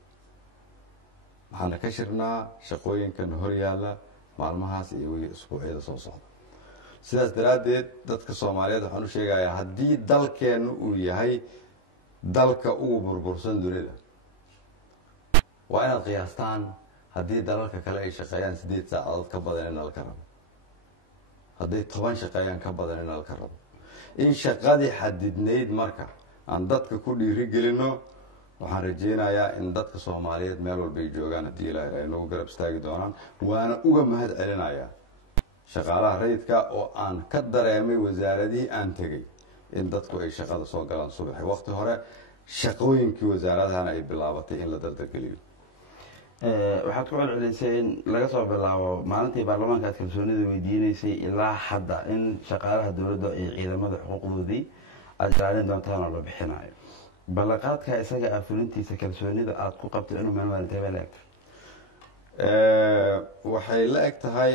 waxaana ka shirnaa shaqooyinkan hor yaalla maalmahaas iyo weli isbuucyada soo socda. sidaas daraaddeed dadka soomaaliyeed waxaan u sheegayaa haddii dalkeennu uu yahay dalka ugu burbursan dunida, waa inaad qiyaastaan haddii dalalka kale ay shaqeeyaan 8 saacadood ka badan in nalka rabo, hadday 10 shaqeeyaan ka badan in nalka rabo. in shaqadii xadidnayd marka aan dadka ku dhiiri gelino, waxaan rajeynayaa in dadka soomaaliyeed meel walbay joogaan haddii ilaahay ay nagu garab istaagi doonaan. waana uga mahad celinayaa shaqaalaha rayidka oo aan ka dareemay wasaaradihii aan tegey in dadku ay shaqada soo galaan subaxi waqti hore, shaqooyinkii wasaaradahana ay bilaabatay in la dardargeliyo. waxaad ku celcelisay in laga soo bilaabo maalintii baarlamaanka aad kalsoonida weydiinaysay ilaa hadda in shaqaalaha dowladda iyo ciidamada xuquuqdoodii aada ilaalin doontaan oo la bixinayo. ballanqaadka isaga ah fulintiisa kalsoonida aada ku qabto inuu meel maalintee bay la egtay? waxay la eg tahay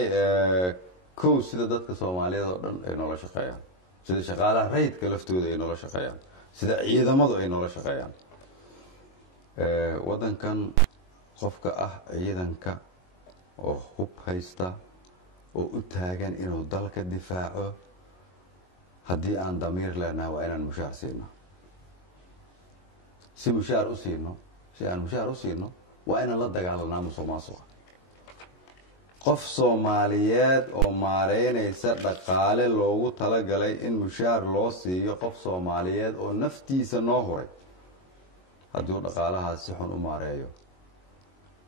kow sida dadka soomaaliyeed oo dhan ay noola shaqeeyaan, sida shaqaalaha rayidka laftooda ay noola shaqeeyaan, sida ciidamadu ay noola shaqeeyaan. waddankan qofka ah ciidanka oo hub haysta oo u taagan inuu dalka difaaco, haddii aan damiir leenahay waa inaan mushaar siino. si aan mushaar u siino waa inaan la dagaalanaa musuqmaasuqa. qof soomaaliyeed oo maareynaysa dhaqaale loogu talagalay in mushaar loo siiyo qof soomaaliyeed oo naftiisa noo huray, haddii uu dhaqaalahaas si xun u maareeyo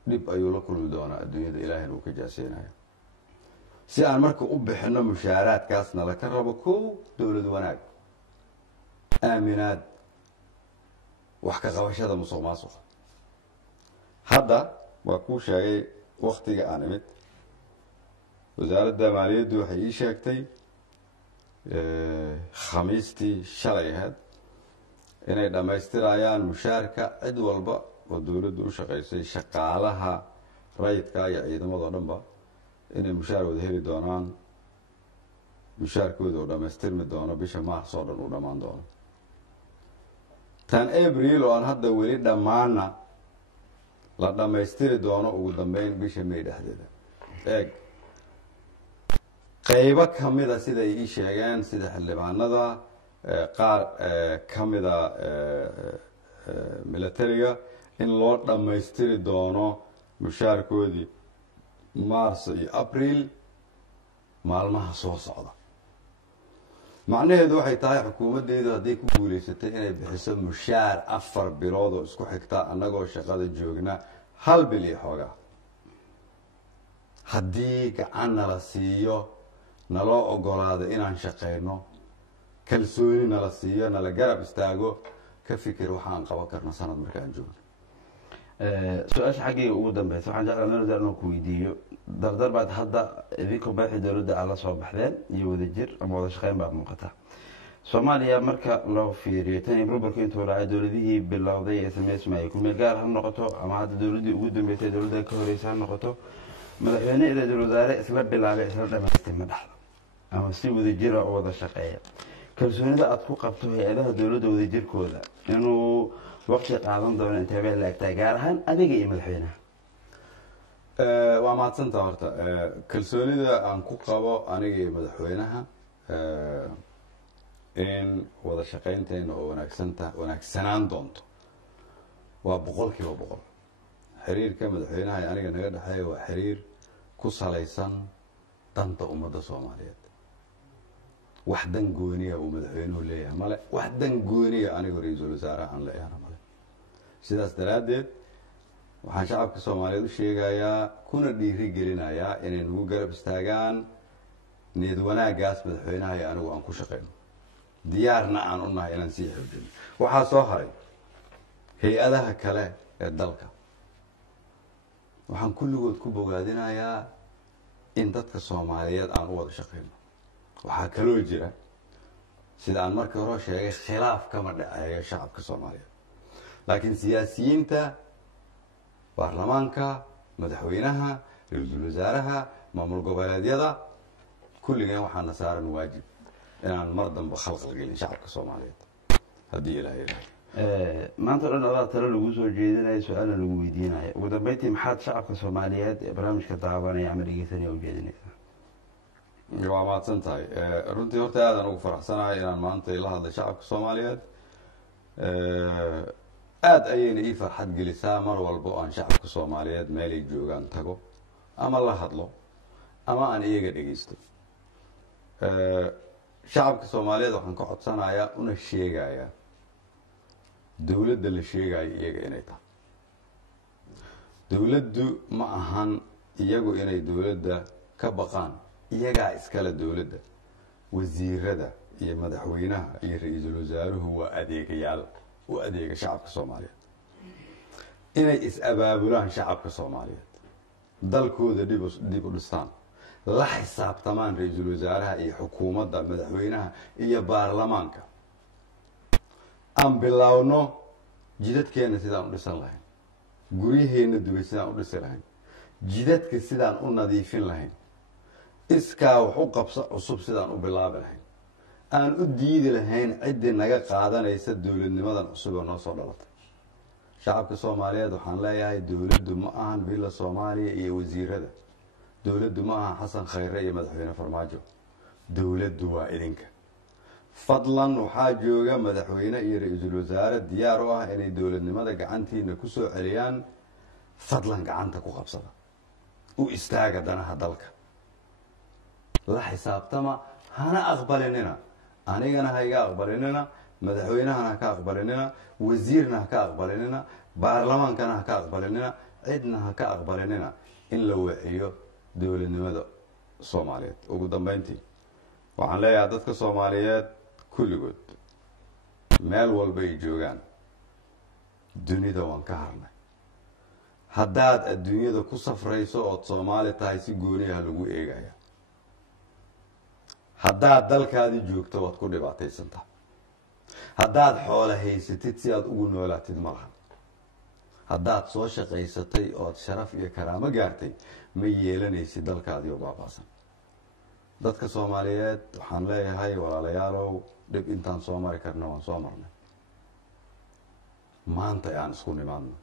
dhib ayuu la kulmi doonaa adduunyada, ilaahayna uu ka jaaseynayo. si aan marka u bixino mushaaraadkaasna laka rabo kow dowlad wanaag, aaminaad, wax ka qabashada musuqmaasuqa. hadda waa kuu sheegay waktiga aan imid, wasaaradda maaliyaddu waxay ii sheegtay khamiistii shalay ahayd inay dhammaystirayaan mushaarka cid walba oo dowladdu u shaqaysay, shaqaalaha rayidka iyo ciidamadoo dhanba inay mushaar wada heli doonaan, mushaarkooda uu dhammaystirmi doono bisha maars oo dhan uu dhammaan doono. tan abril oo aan hadda weli dhammaana la dhammaystiri doono ugu dambeyn bisha may dhexdeeda. eeg qaybo ka mida sida ay ii sheegeen, sida xildhibaanada qaar ka mida militariga, in loo dhammaystiri doono mushaarkoodii mars iyo abril maalmaha soo socda. macnaheedu waxay tahay xukuumaddeedu hadday ku guulaysatay inay bixiso mushaar 4 bilood oo isku xigta annagoo shaqada joogna 1 bil iyo xoogaa, haddii gacan nala siiyo, naloo ogolaado inaan shaqayno, kalsooni nala siiyo, nala garab istaago, ka fikir waxaan qaban karna sanad markaan joogno. su-aasha xaggayga ugu dambeysa waxaan jeclaa inaan ku weydiiyo, dardar baad hadda idinkoo madaxii dowladda aad la soo baxdeen iyo wadajir ama wada shaqeyn baad muuqataa. soomaaliya marka loo fiiriyo tan iyo burburka intuu dhacay dowladihii bilowday ee sameysmayay ku meel gaar ha noqoto ama hadda dowladdii ugu dambeysay dowladda ka horeysa ha noqoto, madaxweyne iyo ra-iisul wasaare isla bilaabay isla dhamaystay ma dhexdo ama si wadajira oo wada shaqeeya. kalsoonida aad ku qabto hay-adaha dowladda wadajirkooda inuu waqti qaadan doono intee bay la egtahay, gaar ahaan adiga iyo madaxweynaha? waa mahadsantaa. horta kalsoonida aan ku qabo aniga iyo madaxweynaha in wada shaqaynteena oo wanaagsanaan doonto waa 100%. xiriirka madaxweynaha ee aniga naga dhexeeya waa xiriir ku salaysan danta ummadda Soomaaliyeed. wax dan gooniya uu madaxweynuhu leeyahay male, wax dan gooniya aniga ra-iisul wasaaraha aan leeyahay male. sidaas daraaddeed waxaan shacabka Soomaaliyeed u sheegayaa kuna dhiiri gelinayaa inay nagu garab istaagaan niyad wanaagaas madaxweynaha iyo anigu aan ku shaqeyno, diyaarna aan u nahay inaan sii xoojino. waxaa soo haray hay-adaha kale ee dalka, waxaan kulligood ku bogaadinayaa in dadka Soomaaliyeed aan u wada shaqeyno. waxaa kaloo jira sida aan markii hore sheegay khilaaf kama dhaceeyo shacabka Soomaaliyeed, laakiin siyaasiyiinta, baarlamaanka, madaxweynaha, ra-iisul wasaaraha, maamul goboleedyada, kulligeen waxaana saaran waajib inaan mar dambe khalqal gelin shacabka Soomaaliyeed haddii ilaahay yidhaahdo. maanta o dhan adaa talo lagu soo jeedinayo, su-aalna lagu weydiinayo. ugu dambeyntii maxaad shacabka Soomaaliyeed ee barnaamijka daawanaya ama dhegeysanaya u jeedinaysaa? waa mahadsan tahay. runtii horta aadaan ugu faraxsanahay inaan maanta ila hadlay shacabka Soomaaliyeed. aad ayayna ii farxad gelisaa mar walba oo aan shacabka Soomaaliyeed meelay joogaan tago ama la hadlo ama aan iyaga dhegeysto. shacabka Soomaaliyeed waxaan ka codsanayaa una sheegayaa dowladda la sheegayo iyaga inay tahay. dowladdu ma ahan iyagu inay dowladda ka baqaan, iyagaa iskale dowladda. wasiirada iyo madaxweynaha iyo ra-iisul wasaaruhu waa adeegayaal u adeega shacabka Soomaaliyeed. inay is-abaabulaan shacabka Soomaaliyeed, dalkooda dib u dhistaan, la xisaabtamaan ra-iisul wasaaraha iyo xukuumadda, madaxweynaha iyo baarlamaanka. aan bilaawno jidadkeena sidaan u dhisan lahayn, guryaheena dubay sidaan u dhisi lahayn, jidadka sidaan u nadiifin lahayn, iskaa wax u qabso cusub sidaan u bilaabi lahayn, aan u diidi lahayn ciddii naga qaadanaysa dowladnimadan cusub oo noo soo dhalatay. shacabka Soomaaliyeed waxaan leeyahay dowladdu ma ahan villa Soomaaliya iyo wasiirada, dowladdu ma ahan xasan khayre iyo madaxweyne farmaajo, dowladdu waa idinka. fadlan waxaa jooga madaxweyne iyo ra-iisul wasaare diyaar u ah inay dowladnimada gacantiina ku soo celiyaan. fadlan gacanta ku qabsada, u istaaga danaha dalka, la xisaabtama, hana aqbalinina, anigana ha iga aqbalinina, madaxweynahana ha ka aqbalinina, wasiirna ha ka aqbalinina, baarlamaankana ha ka aqbalinina, cidna ha ka aqbalinina in la waciyo dowladnimada Soomaaliyeed. ugu dambeyntii waxaan leeyahay dadka Soomaaliyeed kulligood meel walba ay joogaan dunida waan ka harnay. haddaad adduunyada ku safrayso ood Soomaali tahay si gooniyaha lagu eegaya, haddaad dalkaadii joogto waad ku dhibaataysantaha, haddaad xoolo haysatid si aad ugu noolaatid ma lahan, haddaad soo shaqaysatay ood sharaf iyo karaamo gaartay ma yeelanaysid dalkaadii oo baabaasan. dadka soomaaliyeed waxaan leeyahay walaalayaalow dhib intaan soo mari karna waan soo marnay, maanta aan isku nimaadno.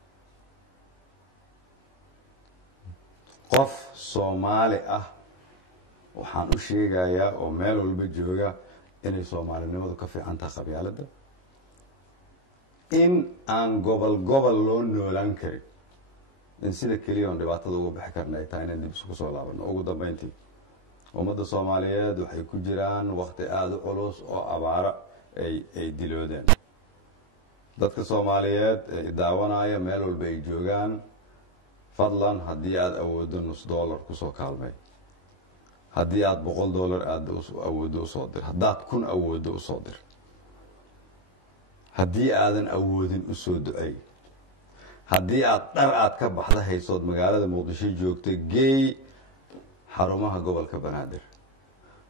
qof soomaali ah waxaan u sheegayaa oo meel walba jooga inay soomaalinimadu ka fiican tahay qabyaaladda, in aan gobol gobol loo noolaan karin, in sida keliya oon dhibaatada uga bixi karna ay tahay inaan dib isku soo laabano. ugu dambeyntii ummadda soomaaliyeed waxay ku jiraan waqti aada u culus oo abaaro ay diloodeen. dadka soomaaliyeed ee daawanaya meel walba ay joogaan, fadlan haddii aada awooddo $1 kusoo kaalmay, haddii aada $100 aada awooddo usoo dir, haddaad 1,000 awooddo usoo dir, haddii aadan awoodin usoo ducey, haddii aada dhar aad ka baxda haysood magaalada muqdisho joogta geey xarumaha gobolka banaadir,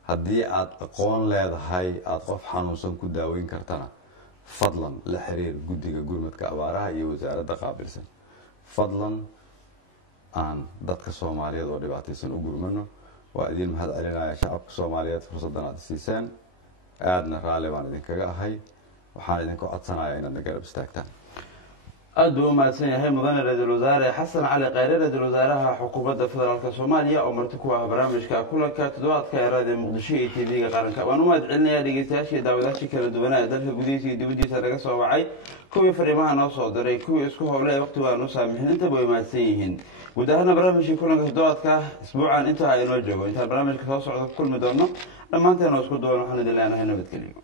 haddii aada aqoon leedahay aada qof xanuunsan ku daaweyn kartana fadlan la xiriir guddiga gurmadka abaaraha iyo wasaaradda qaabilsan. fadlan aan dadka soomaaliyeed oo dhibaataysan u gurmano. waa idin mahad celinaya shacabka soomaaliyeed fursaddan aad siiseen, aadna raalli baan idinkaga ahay. waxaan idinku codsanayaa inaad na garab istaagtaan. aad buu u mahadsan yahay mudane ra-iisul wasaare xasan cali khayre, ra-iisul wasaaraha xukuumadda federaalk soomaaliya oo marti ku ah barnaamijka kulanka toddobaadka ee raadiyo muqdisho iyo tv-ga qaranka. waan u mahad celinayaa dhegeystayaashii daawadaashii kala duwanaa ee dalka gudihiisa iyo dibaddiisa naga soo wacay, kuwii fariimaha noo soo diray, kuwii isku howlay waqtigu aan u saamixin, intaba way mahadsan yihiin. guud ahaana barnaamijkii kulanka toddobaadka isbuucan intaa aynoo joogo. intaan barnaamijka soo socda ku kulmi doono dhammaanteen oo isku duwan waxaan idin leenahay nabadgelyo.